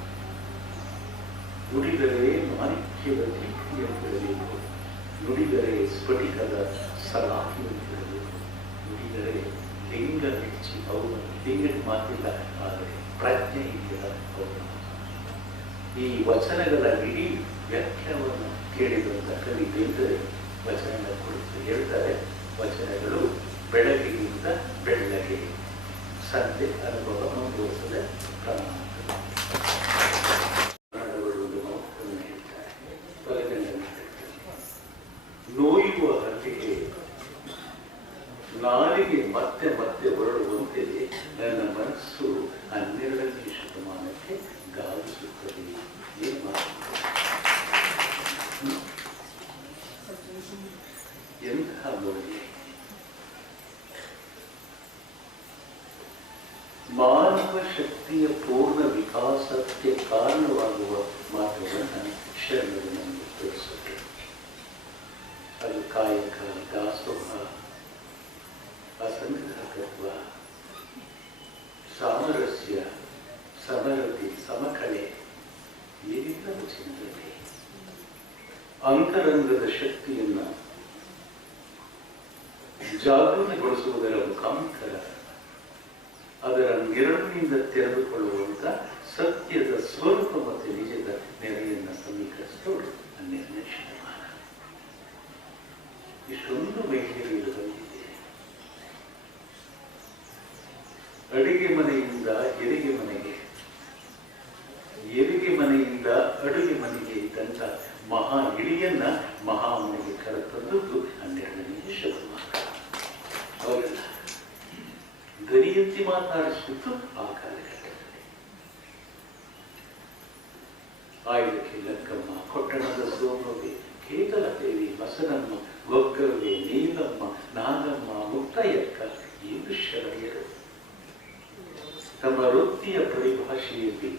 ನುಡಿದರೆ ಮಾಣಿಕ್ಯದ ದೀಪ್ತಿಯಂತಿರಬೇಕು, ನುಡಿದರೆ ಸ್ಫಟಿಕದ ಸಲಾಹಿಯಂತಿರಬೇಕು, ನುಡಿದರೆ ಲಿಂಗ ಹೆಚ್ಚಿ ಅವರು ಲಿಂಗದ ಮಾತಿಲ್ಲ, ಆದರೆ ಪ್ರಜ್ಞೆ ಇದೆಯಲ್ಲ ಅವರು. ಈ ವಚನಗಳ ಇಡೀ ವ್ಯಾಖ್ಯಾನವನ್ನು ಕೇಳಿದಂಥ ಕವಿ ಬೇಂದ್ರೆ ವಚನಗಳ ಕುರಿತು ಹೇಳ್ತಾರೆ. ವಚನಗಳು ಬೆಳಕಿಗಿಂತ ಬೆಳ್ಳಗೆ, ಸಂತೆ ಅನುಭವ ಮುಂದುವರಿಸದೆ ಪ್ರಮಾಣ. ನೋಯುವ ಹತ್ತಿಗೆ ನಾಲಿಗೆ ಮತ್ತೆ ಮತ್ತೆ ಹೊರಡುವಂತೆ ನನ್ನ ಮನಸ್ಸು 12ನೇ ಶತಮಾನಕ್ಕೆ ಗಾಲಿಸುತ್ತದೆ. ಏನು ಎಂತಹ ಮೌಲ್ಯ! ಮಾನವ ಶಕ್ತಿಯ ಪೂರ್ಣ ವಿಕಾಸಕ್ಕೆ ಕಾರಣವಾಗುವ ಮಾತುಗಳನ್ನು ಶರಣರು ನಮಗೆ ತೋರಿಸುತ್ತೆ. ಅದು ಕಾಯಕ, ದಾಸೋಹ, ಅಸಂಘಾತತ್ವ, ಸಾಮರಸ್ಯ, ಸಮರತಿ, ಸಮಕಳೆ, ಏನೆಲ್ಲವೂ ಚಿಂತನೆ. ಅಂತರಂಗದ ಶಕ್ತಿಯನ್ನು ಜಾಗೃತಿಗೊಳಿಸುವುದರ ಮುಖಾಂತರ ಅದರ ನೆರಳಿನಿಂದ ತೆರೆದುಕೊಳ್ಳುವಂತ ಸತ್ಯದ ಸ್ವರೂಪ ಮತ್ತು ನಿಜದ ನೆರೆಯನ್ನು ಸಮೀಕರಿಸಿದವರು 12ನೇ ಶತಮಾನ. ಇಷ್ಟೊಂದು ಮಹಿಳೆಯರು ಬಂದಿದೆ. ಅಡಿಗೆ ಮನೆಯಿಂದ ಹೆರಿಗೆ ಮನೆಗೆ, ಹೆರಿಗೆ ಮನೆಯಿಂದ ಅಡುಗೆ ಮನೆಗೆ ಇದ್ದಂತ ಮಹಾ ಇಳಿಯನ್ನ ಮಹಾಮನೆಗೆ ಕರೆತಂದದ್ದು 12ನೇ ಶತಮಾನ. ಅವರೆಲ್ಲ ಗರಿಯಂತಿ ಮಾತನಾಡಿಸಿದ್ದು ಆ ಕಾಲಘಟ್ಟದಲ್ಲಿ. ಆಯುಧಕ್ಕೆ ಲಕ್ಕಮ್ಮ, ಕೊಟ್ಟಣದ ಸೋಮವೆ, ಕೇತಲದೇವಿ, ಬಸನಮ್ಮ, ಗೊಗ್ಗವ್ವೆ, ನೀಲಮ್ಮ, ನಾಗಮ್ಮ, ಮುಕ್ತಾಯಕ್ಕ, ಏನು ಶರಣೆಯರು ತಮ್ಮ ವೃತ್ತಿಯ ಪರಿಭಾಷೆಯಲ್ಲಿ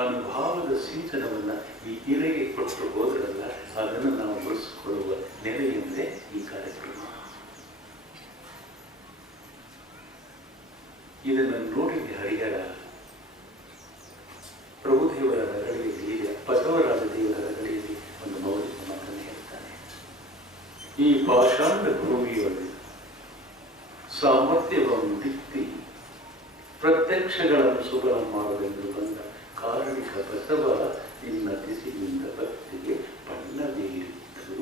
ಅನುಭಾವದ ಸಿಂಚನವನ್ನ ಈ ಇಲೆಗೆ ಕೊಟ್ಟು ಹೋದ್ರಲ್ಲ, ಅದನ್ನು ನಾವು ಬಳಸಿಕೊಳ್ಳುವ ನೆಲೆಯೆಂದೇ ಈ ಕಾರ್ಯಕ್ರಮ. ಇದನ್ನು ನೋಡಿ ಹರಿಹರ ಪ್ರಭುದೇವರ ರಗಳೆಯಲ್ಲಿ, ಬಸವರಾಜ ದೇವರ ರಗಳೆಯಲ್ಲಿ ಒಂದು ಮೌಲಿಕ ಮಾತನ್ನು ಹೇಳ್ತಾನೆ. ಈ ಪಾಷಾಂಡ ಭೂಮಿಯಲ್ಲಿ ಸಾಮರ್ಥ್ಯವನ್ನು ದಿತ್ತಿ ಪ್ರತ್ಯಕ್ಷಗಳನ್ನು ಸುಗಮ ಮಾಡಲೆಂದು ಬಂದ ಕಾರಣಿಕ ಬಸವ ನಿನ್ನ ದಿಸಿನಿಂದ ಭಕ್ತಿಗೆ ಬಣ್ಣವೇರಿತ್ತು.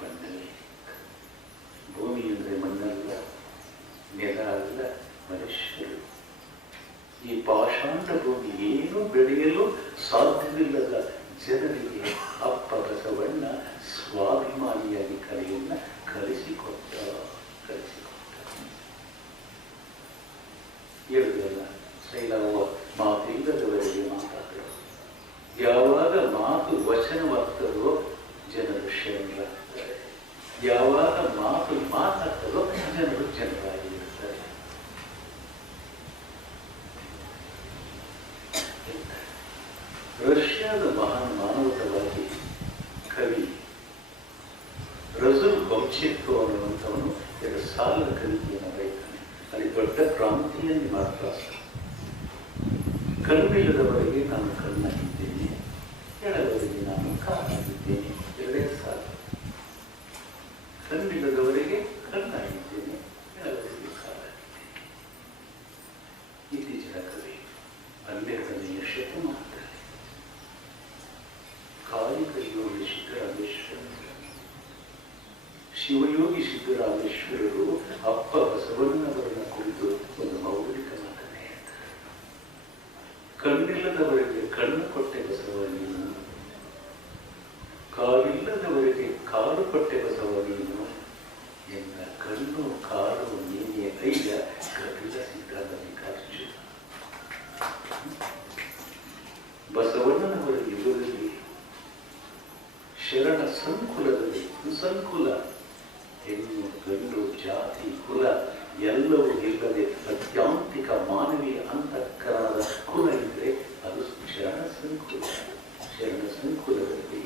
ಬಣ್ಣವೇ ಭೂಮಿ ಅಂದರೆ ಮಣ್ಣಲ್ಲ, ನೆಲ ಅಲ್ಲ, ಮನುಷ್ಯರು. ಈ ಪಾಷಾಂಡ ಭೂಮಿ ಏನು ಬೆಳೆಯಲು ಸಾಧ್ಯವಿಲ್ಲದ ಜನರಿಗೆ ಅಪ್ಪ ಬಸವಣ್ಣ ಸ್ವಾಭಿಮಾನಿಯಾಗಿ ಕಲೆಯನ್ನ ಕಲಿಸಿಕೊಟ್ಟ. ಹೇಳುವುದಲ್ಲ, ಶೈಲವ್ವ ಮಾತಿಲ್ಲದವರಿಗೆ ಮಾತಾಡಲು. ಯಾವಾಗ ಮಾತು ವಚನವಾಗ್ತದೋ ಜನರು ಶರಣರಾಗ್ತಾರೆ, ಯಾವಾಗ ಮಾತು ಮಾತಾಡ್ತದೋ ಜನರು ಜನರಾಗಿರ್ತಾರೆ. ರಷ್ಯಾದ ಮಹಾನ್ ಮಾನವತವಾದಿ ಕವಿ ರಜುಲ್ ವಂಶಿತ್ವ ಅನ್ನುವಂಥವನು 2 ಸಾಲದ ಕವಿತೆಯನ್ನು ಬರೀತಾನೆ. ಅಲ್ಲಿ ದೊಡ್ಡ ಕ್ರಾಂತಿಯನ್ನು ಮಾತ್ರ ಕಣ್ಣಿಲ್ಲದವರೆಗೆ ನಾನು ಕಣ್ಣಾಗಿದ್ದೇನೆ, ಕೆಳಗವರೆಗೆ ನಾನು ಕಾಲಾಗಿದ್ದೇನೆ. ಎರಡೇ ಸಾಲು. ಕಣ್ಣಿಲ್ಲದವರೆಗೆ ಕಣ್ಣಾಗಿದ್ದೇನೆ, ಕೆಳಗವರೆಗೆ ಕಾಲಾಗಿದ್ದೇನೆ. ಇತ್ತೀಚಿನ ಕವಿ 12ನೇ ಶತಮಾನದಲ್ಲಿ ಕಾಲಿಕ ಯೋಗಿ ಸಿದ್ದರಾಮೇಶ್ವರ, ಶಿವಯೋಗಿ ಸಿದ್ದರಾಮೇಶ್ವರರು ಅಪ್ಪ ಬಸವಣ್ಣನವರನ್ನ ಕುರಿತು ಒಂದು ಮೌಲಿಕ ಮಾತನ್ನೇ ಹೇಳ್ತಾರೆ. ಕಣ್ಣಿಲ್ಲದವರಿಗೆ ಕಣ್ಣು ಕೊಟ್ಟೆ ಬಸವ ನೀನು, ಕಾಲಿಲ್ಲದವರಿಗೆ ಕಾಲು ಕೊಟ್ಟೆ ಬಸವ ನೀನು, ಎನ್ನ ಕಣ್ಣು ಕಾಲು ನೀನೆ ಐಯ ಕಪಿಲ ಸಿದ್ದರಾಮಲಿಂಗಾರ್ಜುನ. ಬಸವಣ್ಣನವರ ಯುಗದಲ್ಲಿ ಶರಣ ಸಂಕುಲದಲ್ಲಿ ಸಂಕುಲ, ಹೆಣ್ಣು ಗಂಡು ಜಾತಿ ಕುಲ ಎಲ್ಲವೂ ಇಲ್ಲದೆ ಅತ್ಯಾಂತಿಕ ಮಾನವೀಯ ಅಂತಃಕರಣದ ಕುಲ ಇದ್ರೆ ಅದು ಶರಣ ಸಂಕುಲ. ಶರಣ ಸಂಕುಲದಲ್ಲಿ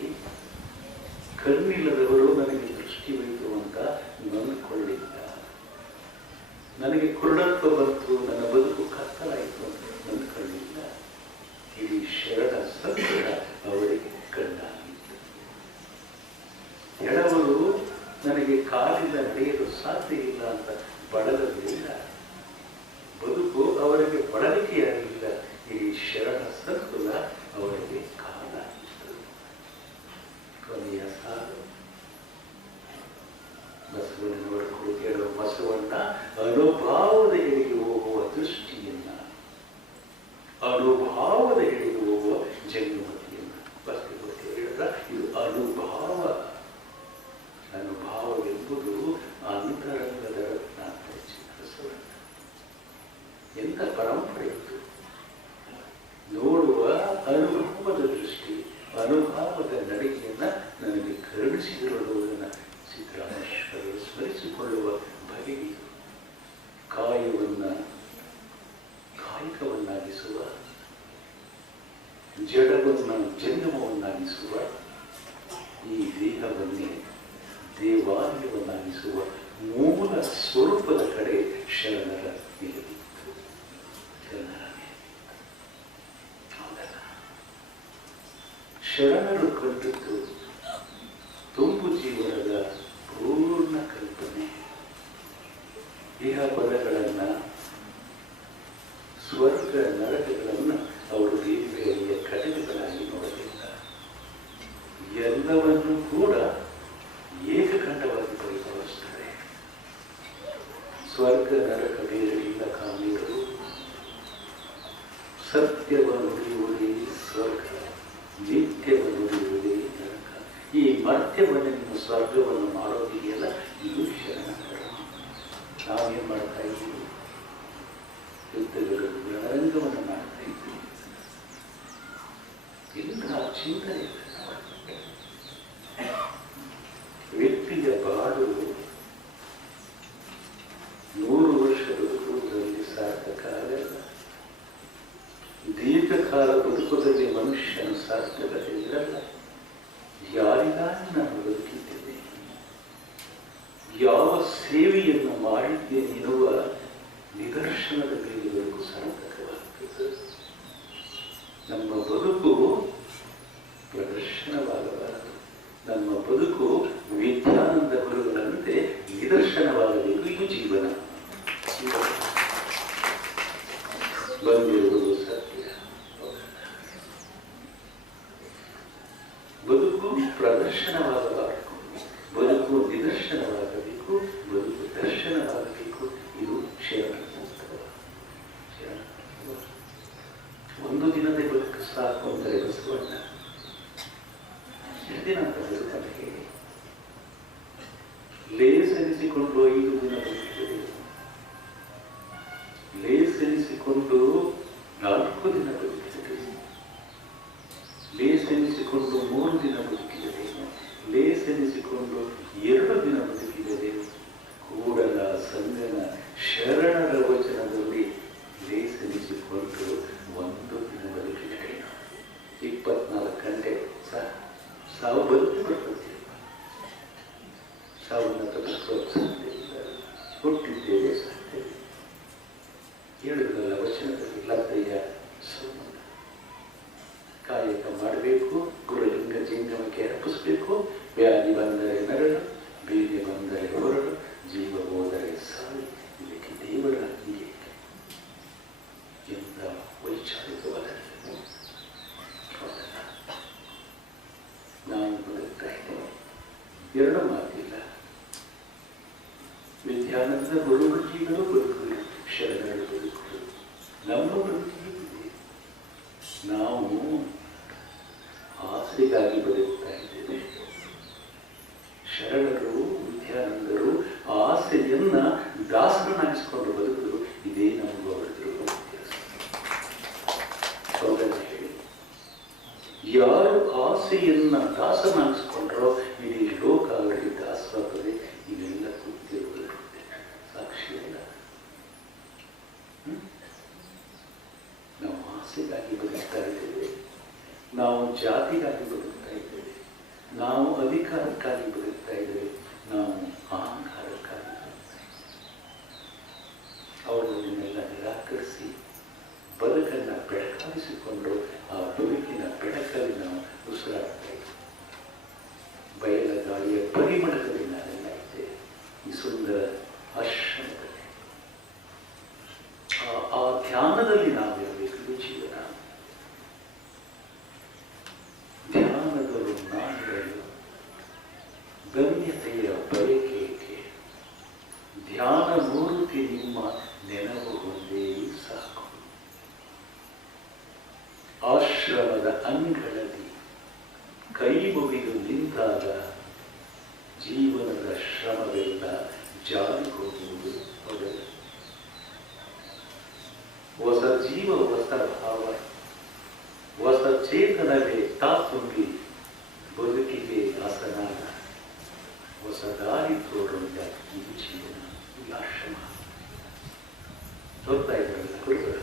ಕಣ್ಣಿಲ್ಲದವರು ನನಗೆ ದೃಷ್ಟಿ ಹೋಯಿತು ಅಂತ ನೊಂದ್ಕೊಳ್ಳಿಲ್ಲ, ನನಗೆ ಕುರುಡತ್ವ ಬಂತು, ನನ್ನ ಬದುಕು ಕತ್ತಲಾಯಿತು ಅಂತ ನೊಂದ್ಕೊಳ್ಳಿಲ್ಲ. ಇಡೀ ಶರಣ ಸಂಕುಲ ಅವರಿಗೆ ಕಣ್ಣಾಗಿತ್ತು. ಎಡವರು ನನಗೆ ಕಾಲಿಲ್ಲ, ನಡೆಯಲು ಸಾಧ್ಯ ಇಲ್ಲ ಅಂತ ಬಳಲಲಿಲ್ಲ, ಬದುಕು ಅವರಿಗೆ ಬಳಲಿಕೆಯಾಗಿಲ್ಲ. ಈ ಶರಣ ಸಂಕುಲ ಅವರಿಗೆ ಕಾಲಾಗಿತ್ತು. ಕೊನೆಯ ಸಾಲು ಬಸವಣ್ಣನವರ ಕುರಿತು ಹೇಳುವ ಬಸವಣ್ಣ ಅನುಭಾವದ ಎಡೆಗೆ ಹೋಗುವ ದೃಷ್ಟಿಯನ್ನ, ಅನುಭಾವದ ಎಡೆಗೆ ಹೋಗುವ ಜನ್ಮತಿಯನ್ನ ಬಸವಣ್ಣ ಹೇಳಿದ. ಇದು ಅನುಭಾವ. ಅನುಭಾವವೆಂಬುದು ಅಂತರಂಗದ ರತ್ನ. ಬಸವಣ್ಣ ಎಂಥ ಪರಂಪರೆ ಇತ್ತು. ನೋಡುವ ಅನುಭವದ ದೃಷ್ಟಿ, ಅನುಭವದ ನಡಿಗೆಯನ್ನ ನನಗೆ ಕರುಣಿಸಿದಿರುವುದನ್ನು ಸಿದ್ದರಾಮೇಶ್ವರರು ಸ್ಮರಿಸಿಕೊಳ್ಳುವ ಬಗೆಗೆ ಕಾಯಿಕವನ್ನಾಗಿಸುವ, ಜಡವನ್ನು ಜಂಗಮವನ್ನಾಗಿಸುವ, ಈ ದೇಹವನ್ನೇ ದೇವಾಲಯವನ್ನಾಗಿಸುವ ಮೂಲ ಸ್ವರೂಪದ ಕಡೆ ಶರಣರ ನಿಲುವಿತ್ತು. ಶರಣರು ಕಂಡದ್ದು ತುಂಬು ಜೀವನದ ಪೂರ್ಣ ಕಲ್ಪನೆ. ಇಹ ಪದಗಳನ್ನ, ಸ್ವರ್ಗ ನರಕಗಳನ್ನು ಅವರು ದೇವಿಯ ಕಟಕಗಳಾಗಿ ನೋಡಲಿಲ್ಲ. ಎಲ್ಲವನ್ನೂ ಕೂಡ ಏಕಖಂಡವಾಗಿ ಪರಿಭಾವಿಸುತ್ತಾರೆ. ಸ್ವರ್ಗ ನರಕ ಬೇರೆಯಿಲ್ಲ ಕಾಮಿಯರು. ಸತ್ಯವನ್ನು ನುಡಿಯುವುದೇ ಸ್ವರ್ಗ, ನಿತ್ಯವನ್ನು ನುಡಿಯುವುದೇ ನರಕ. ಈ ಮರ್ತ್ಯವನ್ನು ನಿಮ್ಮ ಸ್ವರ್ಗವನ್ನು ಮಾಡೋದಿದೆಯಲ್ಲ, ಇದು ಶರಣರ. ನಾವೇನ್ ಮಾಡ್ತಾ ಇದ್ದೀವಿ? ಯುದ್ಧಗಳು, ರಣರಂಗವನ್ನು ಮಾಡ್ತಾ ಇದ್ದೀವಿ. ಇಂತಹ ಚಿಂತನೆ ವ್ಯಕ್ತಿಯ ಬಾಳು 100 ವರ್ಷ ಬದುಕುವುದರಲ್ಲಿ ಸಾರ್ಥಕ ಆಗಲ್ಲ. ದೀರ್ಘಕಾಲ ಬದುಕುವುದರಲ್ಲಿ ಮನುಷ್ಯನ ಸಾರ್ಥಕತೆ ಇರಲ್ಲ. ಯಾರಿಗಾಗಿ ನಾನು ಬದುಕಿದ್ದೇನೆ, ಯಾವ ಸೇವೆಯನ್ನು ಮಾಡಿದ್ದೇನೆ ಎನ್ನುವ ನಿದರ್ಶನದ ಮೇಲೆ ಬದುಕು ಸಾರ್ಥಕವಾಗುತ್ತದೆ. ನಮ್ಮ ಬದುಕು ಪ್ರದರ್ಶನವಾಗಬಾರದು. ನಮ್ಮ ಬದುಕು ವಿದ್ಯಾನಂದ ಗುರುಗಳಂತೆ ನಿದರ್ಶನವಾಗಬೇಕು. ಇದು ಜೀವನ. ಬಂದಿರುವುದು ಸತ್ಯ. ಬದುಕು ಪ್ರದರ್ಶನವಾಗಬಾರದು, ಬದುಕು ನಿದರ್ಶನವಾಗಬೇಕು, ಬದುಕು ದರ್ಶನವಾಗಬೇಕು. ಇದು ಶರಣ. ಒಂದು ದಿನದ ಬದುಕು ಸಾಕು ಅಂದರೆ ಬಸವಣ್ಣ ದಿನ ಬದುಕನ್ನು ಹೇಳಿ ಲೇಸೆನಿಸಿಕೊಂಡು 5 ದಿನ ಬದುಕಿದೆ, ಲೇಸೆನಿಸಿಕೊಂಡು 4 ದಿನ ಬದುಕಿದೆ, ಲೇಸೆನಿಸಿಕೊಂಡು 3 ದಿನ ಬದುಕಿದೆ, ಲೇಸೆನಿಸಿಕೊಂಡು 2 ದಿನ ಬದುಕಿದೆ. ಕೂಡಲ ಸಂಗನ ಶರಣರ ವಚನದಲ್ಲಿ ಲೇಸೆನಿಸಿಕೊಂಡು 1 ದಿನ ಬದುಕಿದೆ. 24 ಗಂಟೆ ಸಾವು ಬದುಕಿ ಬರ್ತದೆ. ಸಾವನ್ನ ತಪ್ಪಿಸುವ ಸಾಧ್ಯ ಇಲ್ಲ. ಹುಟ್ಟಿದ್ದೇವೆ ಸಾಧ್ಯ ಹೇಳಿದ್ರಲ್ಲ ವಚನದಲ್ಲಿ ಲದ್ದಯ್ಯ ಆಸೆಯನ್ನು ದಾಸನಾಗಿಸ್ಕೊಂಡ್ರೋ ಇಡೀ ಲೋಕ ಅವರಿಗೆ ದಾಸವಾಗ್ತದೆ. ಇವೆಲ್ಲ ಕೂತಿರುವುದಕ್ಕೆ ಸಾಕ್ಷಿ ಇಲ್ಲ. ನಾವು ಆಸೆಗಾಗಿ ಬದುಕ್ತಾ ಇದ್ದೇವೆ, ನಾವು ಜಾತಿಗಾಗಿ ಬದುಕ್ತಾ ಇದ್ದೇವೆ, ನಾವು ಅಧಿಕಾರಕ್ಕಾಗಿ ಬದುಕ್ತಾ ಇದ್ದೇವೆ, ನಾವು ಅಹಂಕಾರಕ್ಕಾಗಿ ಬದುಕ್ತಾ ಇದ್ದೇವೆ. ಅವರನ್ನೆಲ್ಲ ನಿರಾಕರಿಸಿ ಬದುಕನ್ನು ಬೆಳಕಾಗಿಸಿಕೊಂಡು ಆ ಬದುಕಿನ ಬೆಳಕಲ್ಲಿ ನಾವು ಉಸಿರಾಡ್ತಾ ಇದ್ದೇವೆ. ಬಯಲ ಗಾಳಿಯ ಪರಿಮಳದಲ್ಲಿ ನಾನೆಲ್ಲ ಇದ್ದೇವೆ ಈ ಸುಂದರ ಆಶ್ರಮದಲ್ಲಿ. ಆ ಧ್ಯಾನದಲ್ಲಿ ನಾವಿರಬೇಕು. ಇದು ಜೀವನ. ಧ್ಯಾನಗಳು ನಾಡಿರಲು ಗಮ್ಯತೆಯ ಬಯಕೆಗೆ ಧ್ಯಾನ ಮೂರ್ತಿ ನಿಮ್ಮ ನೆನಪು ಹೊಂದೇ ಸಾಕು. ಆಶ್ರಮದ ಅಂಗಳಲ್ಲಿ ಕೈ ಮುಗಿದು ನಿಂತಾಗ ಜೀವನದ ಶ್ರಮವೆಲ್ಲ ಜಾರಿ ಹೋಗುವುದು ಮೊದಲು. ಹೊಸ ಜೀವ, ಹೊಸ ಭಾವ, ಹೊಸ ಚೇತನವೇ ತಾ ತುಂಬಿ ಬದುಕಿಗೆ ಆಸನಾಗ ಹೊಸ ದಾರಿ ತೋರುವಂತ ಈ ಜೀವನ, ಈ ಆಶ್ರಮ. ತೋರ್ತಾ ಇದ್ರಲ್ಲ ಗುರುಗಳ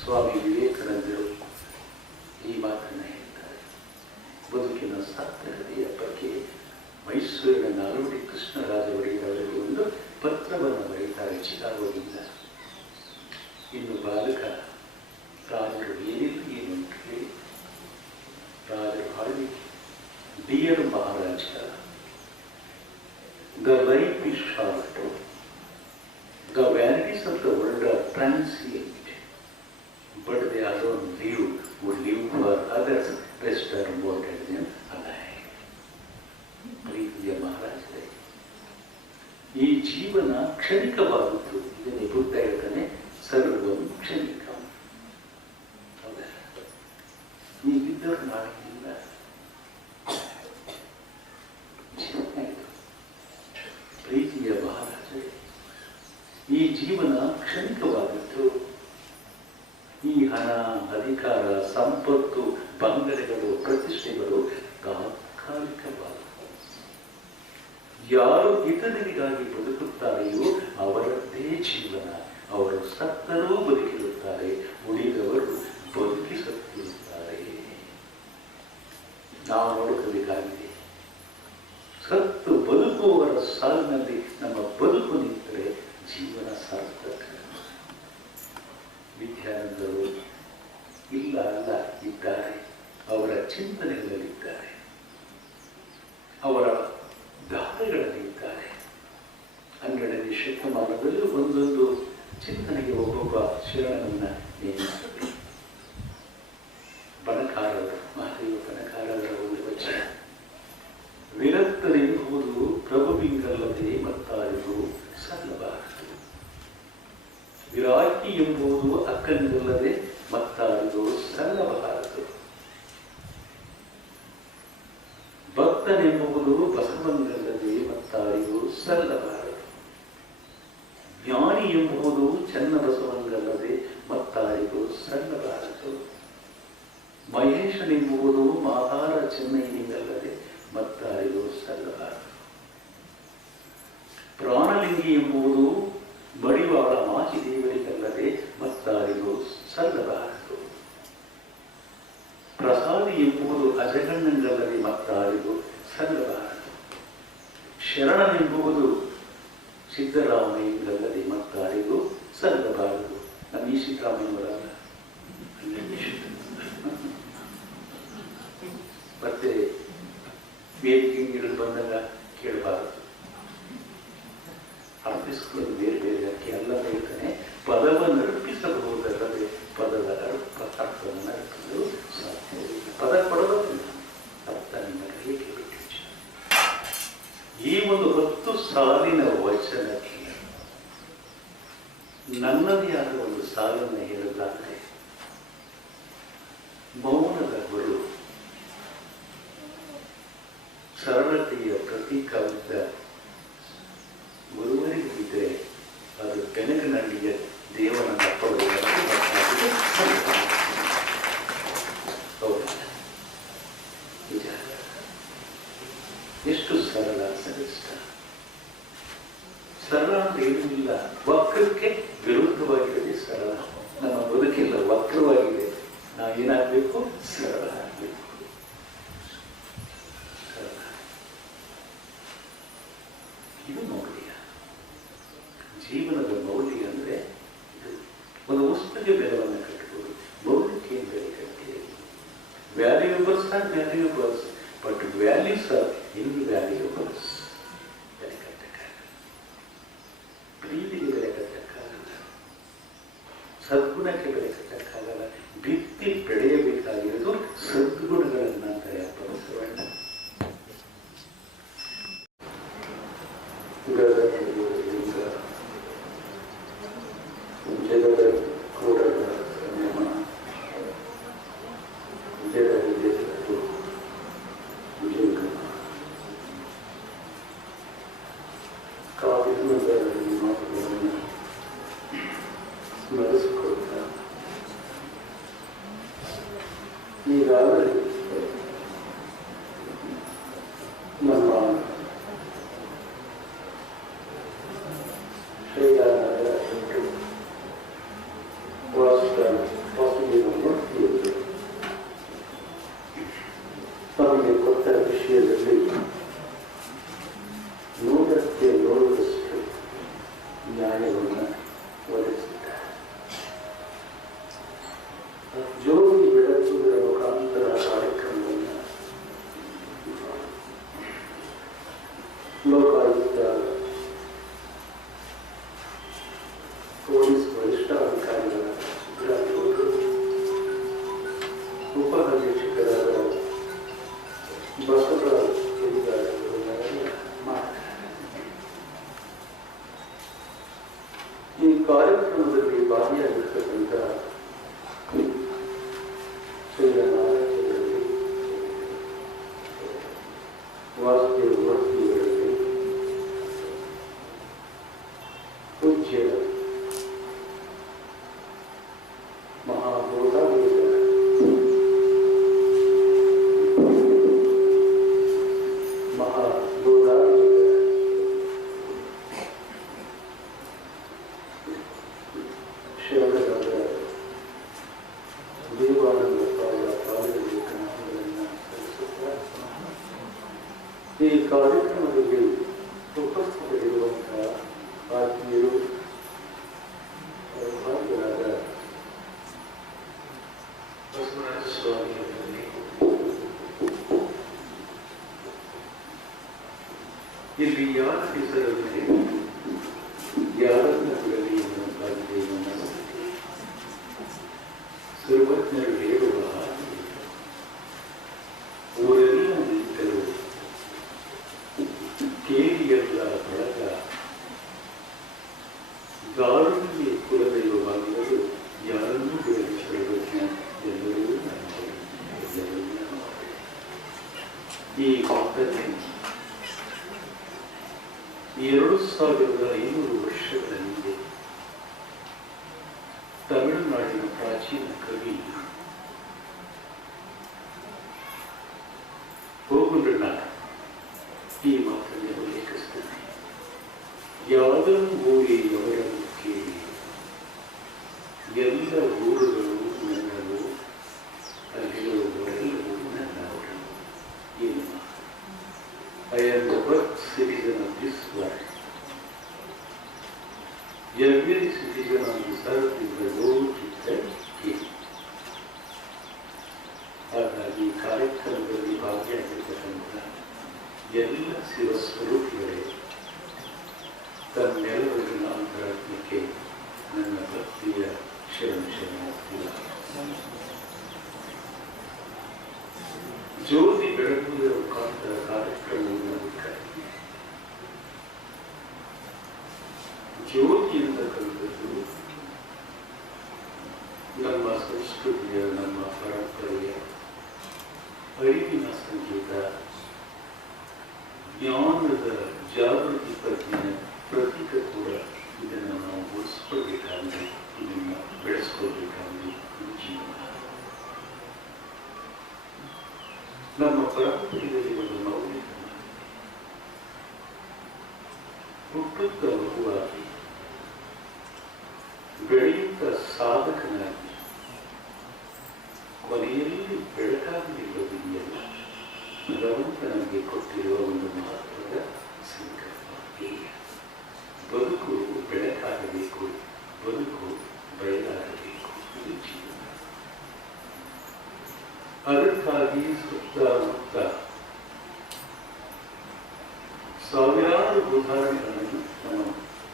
ಸ್ವಾಮಿ ವಿವೇಕಾನಂದರು ಈ ಮಾತನ್ನ ಹೇಳ್ತಾರೆ. ಬದುಕಿನ ಸಾರ್ಥಕತೆಯ ಬಗ್ಗೆ ಮೈಸೂರಿನ ನಾಲ್ವಡಿ ಕೃಷ್ಣರಾಜ ಒಡೆಯರವರಿಗೆ ಒಂದು ಪತ್ರವನ್ನು ಬರೀತಾರೆ ಚಿಕಾಗೋದಿಂದ. ಇನ್ನು ಬಾಲಕ ರಾಜರು ಏನಿಲ್ಲ ಏನು ಅಂತ ಹೇಳಿ ರಾಜರು ಹಾಡಿ, dear Maharaja, the life is short, the vanities of the world are transient, but they alone would live for others, best are more than them alive. ಪ್ರೀತಿಯ ಮಹಾರಾಜರೇ, ಈ ಜೀವನ ಕ್ಷಣಿಕವಾಗುವುದು. ಇದನ್ನೇ ಬುದ್ಧ ಹೇಳ್ತಾನೆ, ಸರ್ವಂ ಕ್ಷಣಿಕಂ. ಹೌದಾ? ನೀವಿದ್ದರೂ ನಾಳೆ ಇಲ್ಲ. ಪ್ರೀತಿಯ ಮಹಾರಾಜರೇ, ಈ ಜೀವನ ಕ್ಷಣಿಕವಾಗುವುದು. ಈ ಹಣ, ಅಧಿಕಾರ, ಸಂಪತ್ತು, ಬಂಗಲೆಗಳು, ಪ್ರತಿಷ್ಠೆಗಳು ತಾತ್ಕಾಲಿಕವಾದವು. ಯಾರು ಇತರರಿಗಾಗಿ ಬದುಕುತ್ತಾರೆಯೋ ಅವರದ್ದೇ ಜೀವನ. ಅವರು ಸತ್ತರೂ ಬದುಕಿರುತ್ತಾರೆ, ಉಳಿದವರು ಬದುಕಿಸುತ್ತಿರುತ್ತಾರೆ. ನಾವು ನೋಡಬೇಕಾಗಿದೆ, ಸತ್ತು ಬದುಕುವವರ ಸಾಲಿನಲ್ಲಿ ನಮ್ಮ ಬದುಕು ನಿಂತರೆ ಜೀವನ ಸಾರ್ಥಕ. ವಿದ್ಯಾನಂದರು ಇಲ್ಲ ಅಲ್ಲ ಇದ್ದಾರೆ, ಅವರ ಚಿಂತನೆಗಳಲ್ಲಿದ್ದಾರೆ, ಅವರ ದಾರಿಗಳಲ್ಲಿದ್ದಾರೆ. 12ನೇ ಶತಮಾನದಲ್ಲಿ ಒಂದೊಂದು ಚಿಂತನೆಗೆ ಒಬ್ಬೊಬ್ಬ ಶರಣನನ್ನ ನೇಮಿಸುತ್ತಾರೆ. ಬಣಕಾರರು, ಮಹಾದೇವ ಬಣಕಾರರ ಒಂದು ವಚನ, ವಿರಕ್ತರೆಂಬುದು ಪ್ರಭುವಿಂಗಲ್ಲದೆ ಮತ್ತಾರಿಗೂ ಸಲ್ಲಬಾರದು. ವಿರಾಟಿ ಎಂಬುದು ಅಕ್ಕನಿಗಲ್ಲದೆ ಮತ್ತಾರಿಗೂ ಸಲ್ಲಬಾರದು. ಭಕ್ತನೆಂಬುದು ಬಸವನಿಗಲ್ಲದೆ ಮತ್ತಾರಿಗೂ ಸಲ್ಲಬಾರದು. ಜ್ಞಾನಿ ಎಂಬುದು ಚನ್ನಬಸವನಿಗಲ್ಲದೆ ಮತ್ತಾರಿಗೂ ಸಲ್ಲಬಾರದು. ಮಹೇಶನೆಂಬುದು ಮಾಹಾರ ಚೆನ್ನೈನಿಗಲ್ಲದೆ ಮತ್ತಾರಿಗೂ ಸಲ್ಲಬಾರದು. ಪ್ರಾಣಲಿಂಗಿ ಎಂಬುದು ಮಡಿವಾಳ ಮಾಚಿದೇವರಿಗಲ್ಲದೆ ಮತ್ತಾರಿಗೂ ಸಲ್ಲಬಾರದು. ಪ್ರಸಾದಿ ಎಂಬುದು ಅಜಗಣ್ಣಂಗಲ್ಲದೆ ಮತ್ತಾರಿಗೂ ಸಲ್ಲಬಾರದು. ಶರಣನೆಂಬುದು ಸಿದ್ದರಾಮಯ್ಯಂಗಲ್ಲದೆ ಮತ್ತಾರಿಗೂ ಸಲ್ಲಬಾರದು. ನಮ್ಮ ಈ ಸಿದ್ದರಾಮಯ್ಯವರಲ್ಲ. ಮತ್ತೆ ವೇದಿಕೆಗಳು ಬಂದಾಗ ಕೇಳಬಾರದು. ಅರ್ಪಿಸಿಕೊಂಡು ಬೇರೆ ಬೇರೆ ಅಕ್ಕಿ ಎಲ್ಲ ಹೇಳ್ತಾನೆ, ಪದವನ್ನು ಅರ್ಪಿಸಬಹುದಲ್ಲದೆ ಪದದ ಅರ್ಥವನ್ನು ಅರ್ಪಿಸಲು ಸಾಧ್ಯವಿಲ್ಲ. ಪದ ಕೊಡೋದಿಲ್ಲ, ಅರ್ಥ ನಿಮಗೆ ಹೇಗೆ ಬಿಟ್ಟು. ಈ ಒಂದು 10 ಸಾಲಿನ ವಚನಕ್ಕೆ ನನ್ನದೇ ಆದ ಒಂದು ಸಾಲನ್ನು ಹೇಳಲಾದರೆ, ಮೌನದ ಗುರು, ಸರಳತೆಯ ಪ್ರತೀಕವಿದ್ದ ಗುರುವರಿಗೆ ಇದ್ದರೆ ಅದು ಬೆನಗನಹಳ್ಳಿಯ ದೇವನ ಅಪ್ಪಗಳು. ಸರಳ ಅಂತ ಏನಿಲ್ಲ, ವಕ್ರಕ್ಕೆ ವಿರುದ್ಧವಾಗಿರೋದೇ ಸರಳ. ನಮ್ಮ ಬದುಕಿಲ್ಲ ವಕ್ರವಾಗಿದೆ, ನಾವು ಏನಾಗಬೇಕು? ಸರಳ ಆಗಬೇಕು. ಸರಳ, ಇದು ಮೌಲ್ಯ. ಜೀವನದ ಮೌಲ್ಯ ಅಂದರೆ ಇದು. ಒಂದು ವಸ್ತುಗೆ ಬೆಲೆವನ್ನು ಕಟ್ಟಬಹುದು, ಮೌಲ್ಯಕ್ಕೆ ಏನು ಬೆಲೆ ಕಟ್ಟಿದೆ? ವ್ಯಾಲ್ಯೂಯಬಲ್ಸ್ ಆರ್ ವ್ಯಾಲ್ಯೂಯಬಲ್ಸ್, ಬಟ್ ವ್ಯಾಲ್ಯೂಸ್ ಆರ್ ಇನ್ವ್ಯಾಲ್ಯೂಯಬಲ್ಸ್. ಬೆಲೆ ಕಟ್ಟಕ್ಕಾಗಲ್ಲ, ಪ್ರೀತಿಗೆ ಬೆಲೆ ಕಟ್ಟಕ್ಕಾಗಲ್ಲ, ಸದ್ಗುಣಕ್ಕೆ ಬೆಲೆ ಕಟ್ಟಕ್ಕಾಗಲ್ಲ. ಬಿತ್ತಿ ಬೆಳೆಯಬೇಕಾಗಿರೋದು ಸದ್ಗುಣಗಳನ್ನು ಅಂತ ಬಸವಣ್ಣ. ಜಗದ ಕೂಡಲ ಸಂಯಮ, ಜಗದ ಕಾವ್ಯದಲ್ಲಿ ಮಾತುಗಳನ್ನು ಸ್ಮರಿಸಿಕೊಳ್ತಾ ಈಗಾಗಲೇ ನಮ್ಮ ಶ್ರೀರಾಮರ ಮೂರ್ತಿಯಲ್ಲಿ ತಮಗೆ ಕೊಟ್ಟ ವಿಷಯದಲ್ಲಿ 100ಕ್ಕೆ 100ರಷ್ಟು ನ್ಯಾಯವನ್ನು ಒದಗಿಸಿದ್ದಾರೆ. ಜ್ಯೋತಿ ಬೆಳಗುವುದರ ಮುಖಾಂತರ ಕಾರ್ಯಕ್ರಮವನ್ನು ಲೋಕಾಯುಕ್ತ, ಪೊಲೀಸ್ ವರಿಷ್ಠಾಧಿಕಾರಿಗಳ ಉಪ ಅಧೀಕ್ಷಕರಾದ ಬಸವರಾಜ್ ಈ ಕಾರ್ಯಕ್ರಮದಲ್ಲಿ ಭಾಗಿಯಾಗಿರ್ತಕ್ಕಂಥ ಶ್ರೀರಾಮರಲ್ಲಿ ವಾಸುದೇವ ಮೂರ್ತಿಗಳಲ್ಲಿ ಪೂಜ್ಯ ಈ ಕಾರ್ಯಕ್ರಮದಲ್ಲಿ ಉಪಸ್ಥಿತರಿರುವಂತಹ ಆತ್ಮೀಯರು, ಭಾಗ್ಯರಾದ ಬಸವರಾಜ ಸ್ವಾಮಿಯವರಲ್ಲಿ, ಇಲ್ಲಿ ಯಾರ ಹೆಸರಲ್ಲಿ ಯಾರನ್ನ ಬಿಡಲಿ ಎನ್ನುವಂತಾಗಿದೆ. ನನ್ನ ಸರ್ವಜ್ಞರು ಹೇಳುವ ಊರೆಲ್ಲ ನಿಂತರು ಕೇಳಿಯಲ್ಲ ಬಳಗ, ಗಾಳಿಗೆ ಕುಲದೈವವಾಗಿರಲು ಯಾರನ್ನೂ ಬಿಡಲಿ ಸರ್ವಜ್ಞ ಎಲ್ಲರೂ ಈ ಮಾತನ್ನೇ 2500 ವರ್ಷಗಳ ಹಿಂದೆ ತಮಿಳುನಾಡಿನ ಪ್ರಾಚೀನ ಕವಿ ಹೋಗುಂಡಣ್ಣ ಈ ಮಾತನ್ನೇ ಉಲ್ಲೇಖಿಸುತ್ತಾನೆ. ಯಾದನು ಊರಿಯವರನ್ನು ಕೇಳಿ ಎಲ್ಲ ಊರುಗಳು ನನ್ನವು, ಅಲ್ಲಿರುವವರೆಲ್ಲವೂ ನನ್ನವರು. ಏನು I am the birth citizen of this world. Every citizen on this earth is the Lord itself King. ಹಾಗಾಗಿ ಕಾರ್ಯಕ್ರಮದಲ್ಲಿ ಭಾಗಿಯಾಗಿರ್ತಕ್ಕಂಥ ಎಲ್ಲ ಶಿವಸ್ವರೂಪಿಗಳೇ, ತಮ್ಮೆಲ್ಲರಿಗೂ ಅಂತರಾತ್ಮಕ್ಕೆ ನನ್ನ ಭಕ್ತಿಯ ಶರಣಾರ್ಥಿ. ಜ್ಯೋತಿ ಬೆಳಗುವುದರ ಮುಖಾಂತರ ಕಾರ್ಯಕ್ರಮವನ್ನು ನಡೆಯುತ್ತಾರೆ. ಜ್ಯೋತಿ ಎಂತಕ್ಕಂಥದ್ದು ನಮ್ಮ ಸಂಸ್ಕೃತಿಯ, ನಮ್ಮ ಪರಂಪರೆಯ ಅರಿವಿನ ಸಂಗೀತ, ಜ್ಞಾನದ ಜಾಗೃತಿ ಪ್ರಜ್ಞೆಯ ಪ್ರತೀಕ ಕೂಡ. ಇದನ್ನು ನಾವು ಉಳಿಸ್ಕೊಳ್ಬೇಕಾದ್ರೆ, ಇದನ್ನು ಬೆಳೆಸ್ಕೊಳ್ಬೇಕಾದ್ರೆ ಜೀವನ. ನಮ್ಮ ಪರಂಪರೆಯಲ್ಲಿ ಒಂದು ಮೌಲ್ಯ, ಹುಟ್ಟುತ್ತ ಮಗುವಾಗಿ ಬೆಳೆಯುತ್ತ ಸಾಧಕನಾಗಿ ಕೊನೆಯಲ್ಲಿ ಬೆಳಕಾಗಿ ನಿಲ್ಲುವುದಿಲ್ಲ ಭಗವಂತ ನಮಗೆ ಕೊಟ್ಟಿರುವ ಒಂದು ಮಹತ್ವದ ಸಂಕಲ್ಪ. ಬದುಕು ಬೆಳಕಾಗಬೇಕು, ಬದುಕು ಬಯಲಾಗಬೇಕು, ಇದು ಜೀವನ. ಅದಕ್ಕಾಗಿ ಸುತ್ತಮುತ್ತ ಸಾವಿರಾರು ಉದಾಹರಣೆಗಳನ್ನು ನಮ್ಮ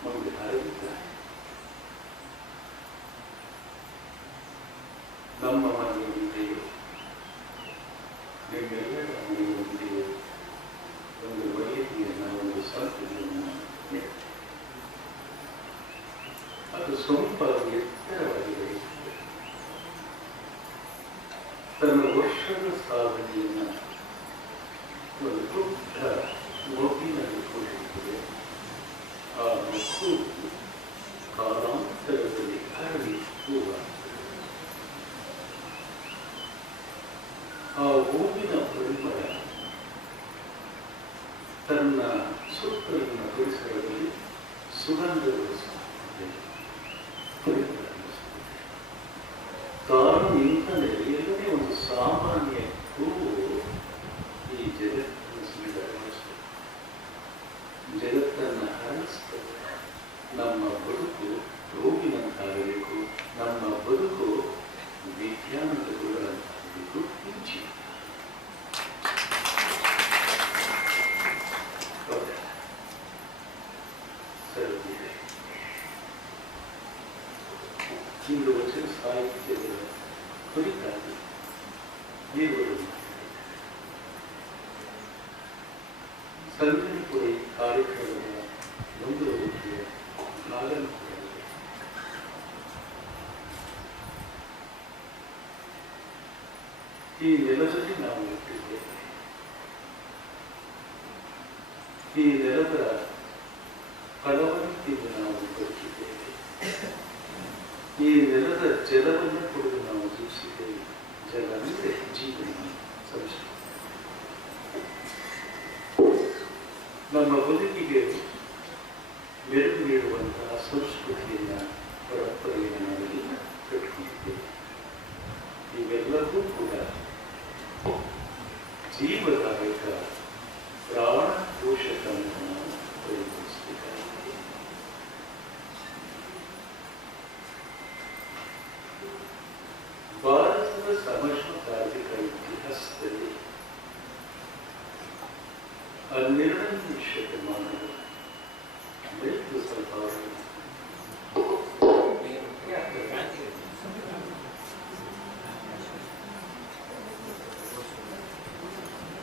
ಮುಂದೆ ಹರಡಿದ್ದಾರೆ. ನಮ್ಮ ಮನೆಯ ಮುಂದೆಯೋ ನಿಮ್ಮೆಲ್ಲರ ಮನೆಯ ಮುಂದೆಯೋ ಒಂದು ವೈದ್ಯೆಯನ್ನು, ಒಂದು ಸಂತತಿಯನ್ನು ಅದು ಸೊಂಪಾಗಿ ಎತ್ತರವಾಗಿ ಬೆಳೆಯುತ್ತದೆ. ತನ್ನ ವರ್ಷದ ಸಾಧನೆಯನ್ನು ಒಂದು ದೊಡ್ಡ ಮಗುವಿನಲ್ಲಿ ಕೊಟ್ಟಿರುತ್ತದೆ. ಆ ಮಗು ಕಾಲಾಂತರದಲ್ಲಿ ಹರಡಿ ಹೂವಾಗುತ್ತದೆ. ಆ ಹೂವಿನ ಪರಿಮಳ ತನ್ನ ಸುತ್ತಲಿನ ಪರಿಸರದಲ್ಲಿ ಸುಗಂಧಗೊಳಿಸುತ್ತದೆ, ಪರಿಮಳಗೊಳಿಸುತ್ತದೆ. ತಾನು ನಿಂತ ನೆಲೆಯಲ್ಲೇ ಒಂದು ಸಾಮಾನ್ಯ ಹೂವು ಈ ಜಗತ್ತನ್ನು ಸುಂದರಗೊಳಿಸುತ್ತದೆ, ಜಗತ್ತನ್ನು ಹರಡಿಸುತ್ತದೆ. ನಮ್ಮ ಬದುಕು ರೋಗಿನಂತಾಗಬೇಕು, ನಮ್ಮ ಬದುಕು ವಿಜ್ಞಾನದ ಗುರುಗಳಂತಾಗಬೇಕು. ಇಂದು ವಚನ ಸಾಹಿತ್ಯದ ಕುರಿತಾಗಿ ದೇವರು ಸಂಜನಪುರಿ ಕಾರ್ಯಕ್ರಮದ ಮುಂದುವರಿಕೆಯ ನಾಗನಪುರದಲ್ಲಿ ಈ ನೆಲದಲ್ಲಿ ನಾವು ಹುಟ್ಟಿದ್ದೇವೆ. ಈ ನೆಲದ ಫಲವಂತಿಗೆ ನಾವು ಬದುಕಿದ್ದೇವೆ. ಈ ನೆಲದ ಜಲವನ್ನು ಕುಡಿದು ನಾವು ಜೀವಿಸಿದ್ದೇವೆ. ಜಲ ಅಂದರೆ ಜೀವನ, ಸಂಸ್ಕೃತಿ. ನಮ್ಮ ಬದುಕಿಗೆ ಮೆರುಗು ನೀಡುವಂತಹ ಸಂಸ್ಕೃತಿಯನ್ನು, ಪರಂಪರೆಯನ್ನು ನಾವೆಲ್ಲ ಕಟ್ಟಿಕೊಂಡಿದ್ದೇವೆ. ಇವೆಲ್ಲವೂ ಕೂಡ ಜೀವದಾಯಕ ಪ್ರಾಣ ಪೋಷಕವನ್ನು ನಾವು ಪರಿಗಣಿಸಬೇಕಾಗಿದೆ. ಭಾರತದ ಸಮಷ್ಟಿತಾರ್ಧಿಕ ಇತಿಹಾಸದಲ್ಲಿ 12ನೇ ಶತಮಾನದ ಮೈತ್ರಿ ಸರ್ಕಾರವು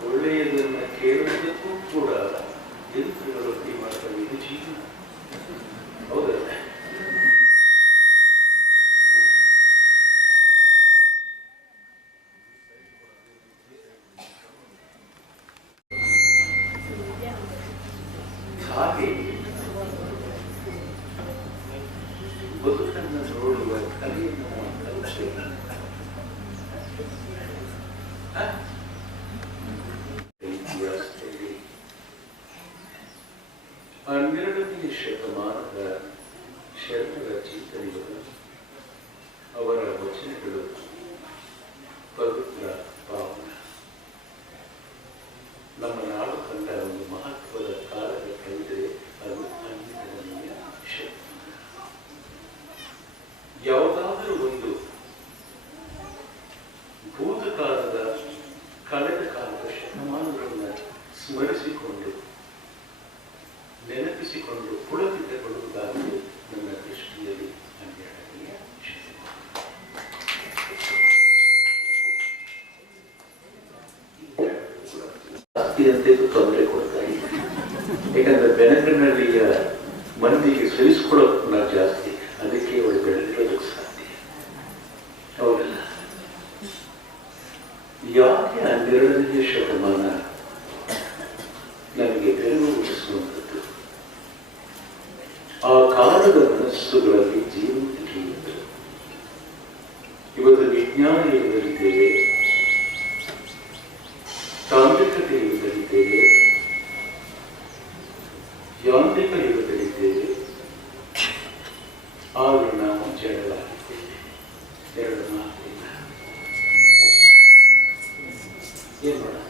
ಒಳ್ಳೆಯದನ್ನು ಕೇಳುವುದಕ್ಕೂ ಕೂಡ ಯಂತ್ರಗಳು ಮಾಡ್ತಾರೆ. ಇದು ಜೀವನ, ಹೌದಲ್ಲ? ಹಾಗೆ ಬದುಕನ್ನು ನೋಡುವ ಕಲೆಯನ್ನು ನಾವು ಕಲಿಸಬೇಕು. 12ನೇ ಶತಮಾನದ ಶರಣರ ಚಿಂತನೆಗಳು, ಅವರ ವಚನಗಳು ಪವಿತ್ರ ಪಾವನ. ನಮ್ಮ ನಾಡು ಕಂಡ ಒಂದು ಮಹತ್ವದ ಕಾಲದ ಕವಿತೆ ಅದು 12ನೇ ಶತಮಾನ. ಯಾವುದಾದರೂ ಒಂದು ಭೂತಕಾಲದ ಕಳೆದ ಕಾಲದ ಶತಮಾನಗಳನ್ನು ಸ್ಮರಿಸಿಕೊಂಡು ನೆನಪಿಸಿಕೊಂಡು ಪುಳಕಿತಗೊಳ್ಳುವುದಾಗಿ ನನ್ನ ದೃಷ್ಟಿಯಲ್ಲಿ 12ನೇ ಶತಮಾನ ತೊಂದರೆ ಕೊಡ್ತಾ ಇದೆ. ಯಾಕಂದ್ರೆ ಬೆನಗನಹಳ್ಳಿಯ ಮಂದಿಗೆ ಸಹಿಸಿಕೊಳ್ಳೋದು ಜಾಸ್ತಿ, ಅದಕ್ಕೆ ಅವಳು ಬೆಳೆದಿರೋದಕ್ಕೆ ಸಾಧ್ಯ. ಹೌದಲ್ಲ? ಯಾಕೆ 12ನೇ ಶತಮಾನ ನಮಗೆ ಬೆರಗು ಹುಟ್ಟಿಸುವಂಥದ್ದು? ಆ ಕಾಲದ ಮನಸ್ಸುಗಳಲ್ಲಿ ಜೀವಂತಿಕೆ ಇತ್ತು. ಇವತ್ತು ವಿಜ್ಞಾನ ಯುಗದಲ್ಲಿದ್ದೇವೆ, ತಾಂತ್ರಿಕತೆ ಯುಗದಲ್ಲಿದ್ದೇವೆ, ಯಾಂತ್ರಿಕ ಯುಗದಲ್ಲಿದ್ದೇವೆ. ಪುನಃ ಮುಚ್ಚಡಲಾಗಿದೆ. 2 ಮಾತಿಲ್ಲ. ಏನು ಮಾಡೋಣ?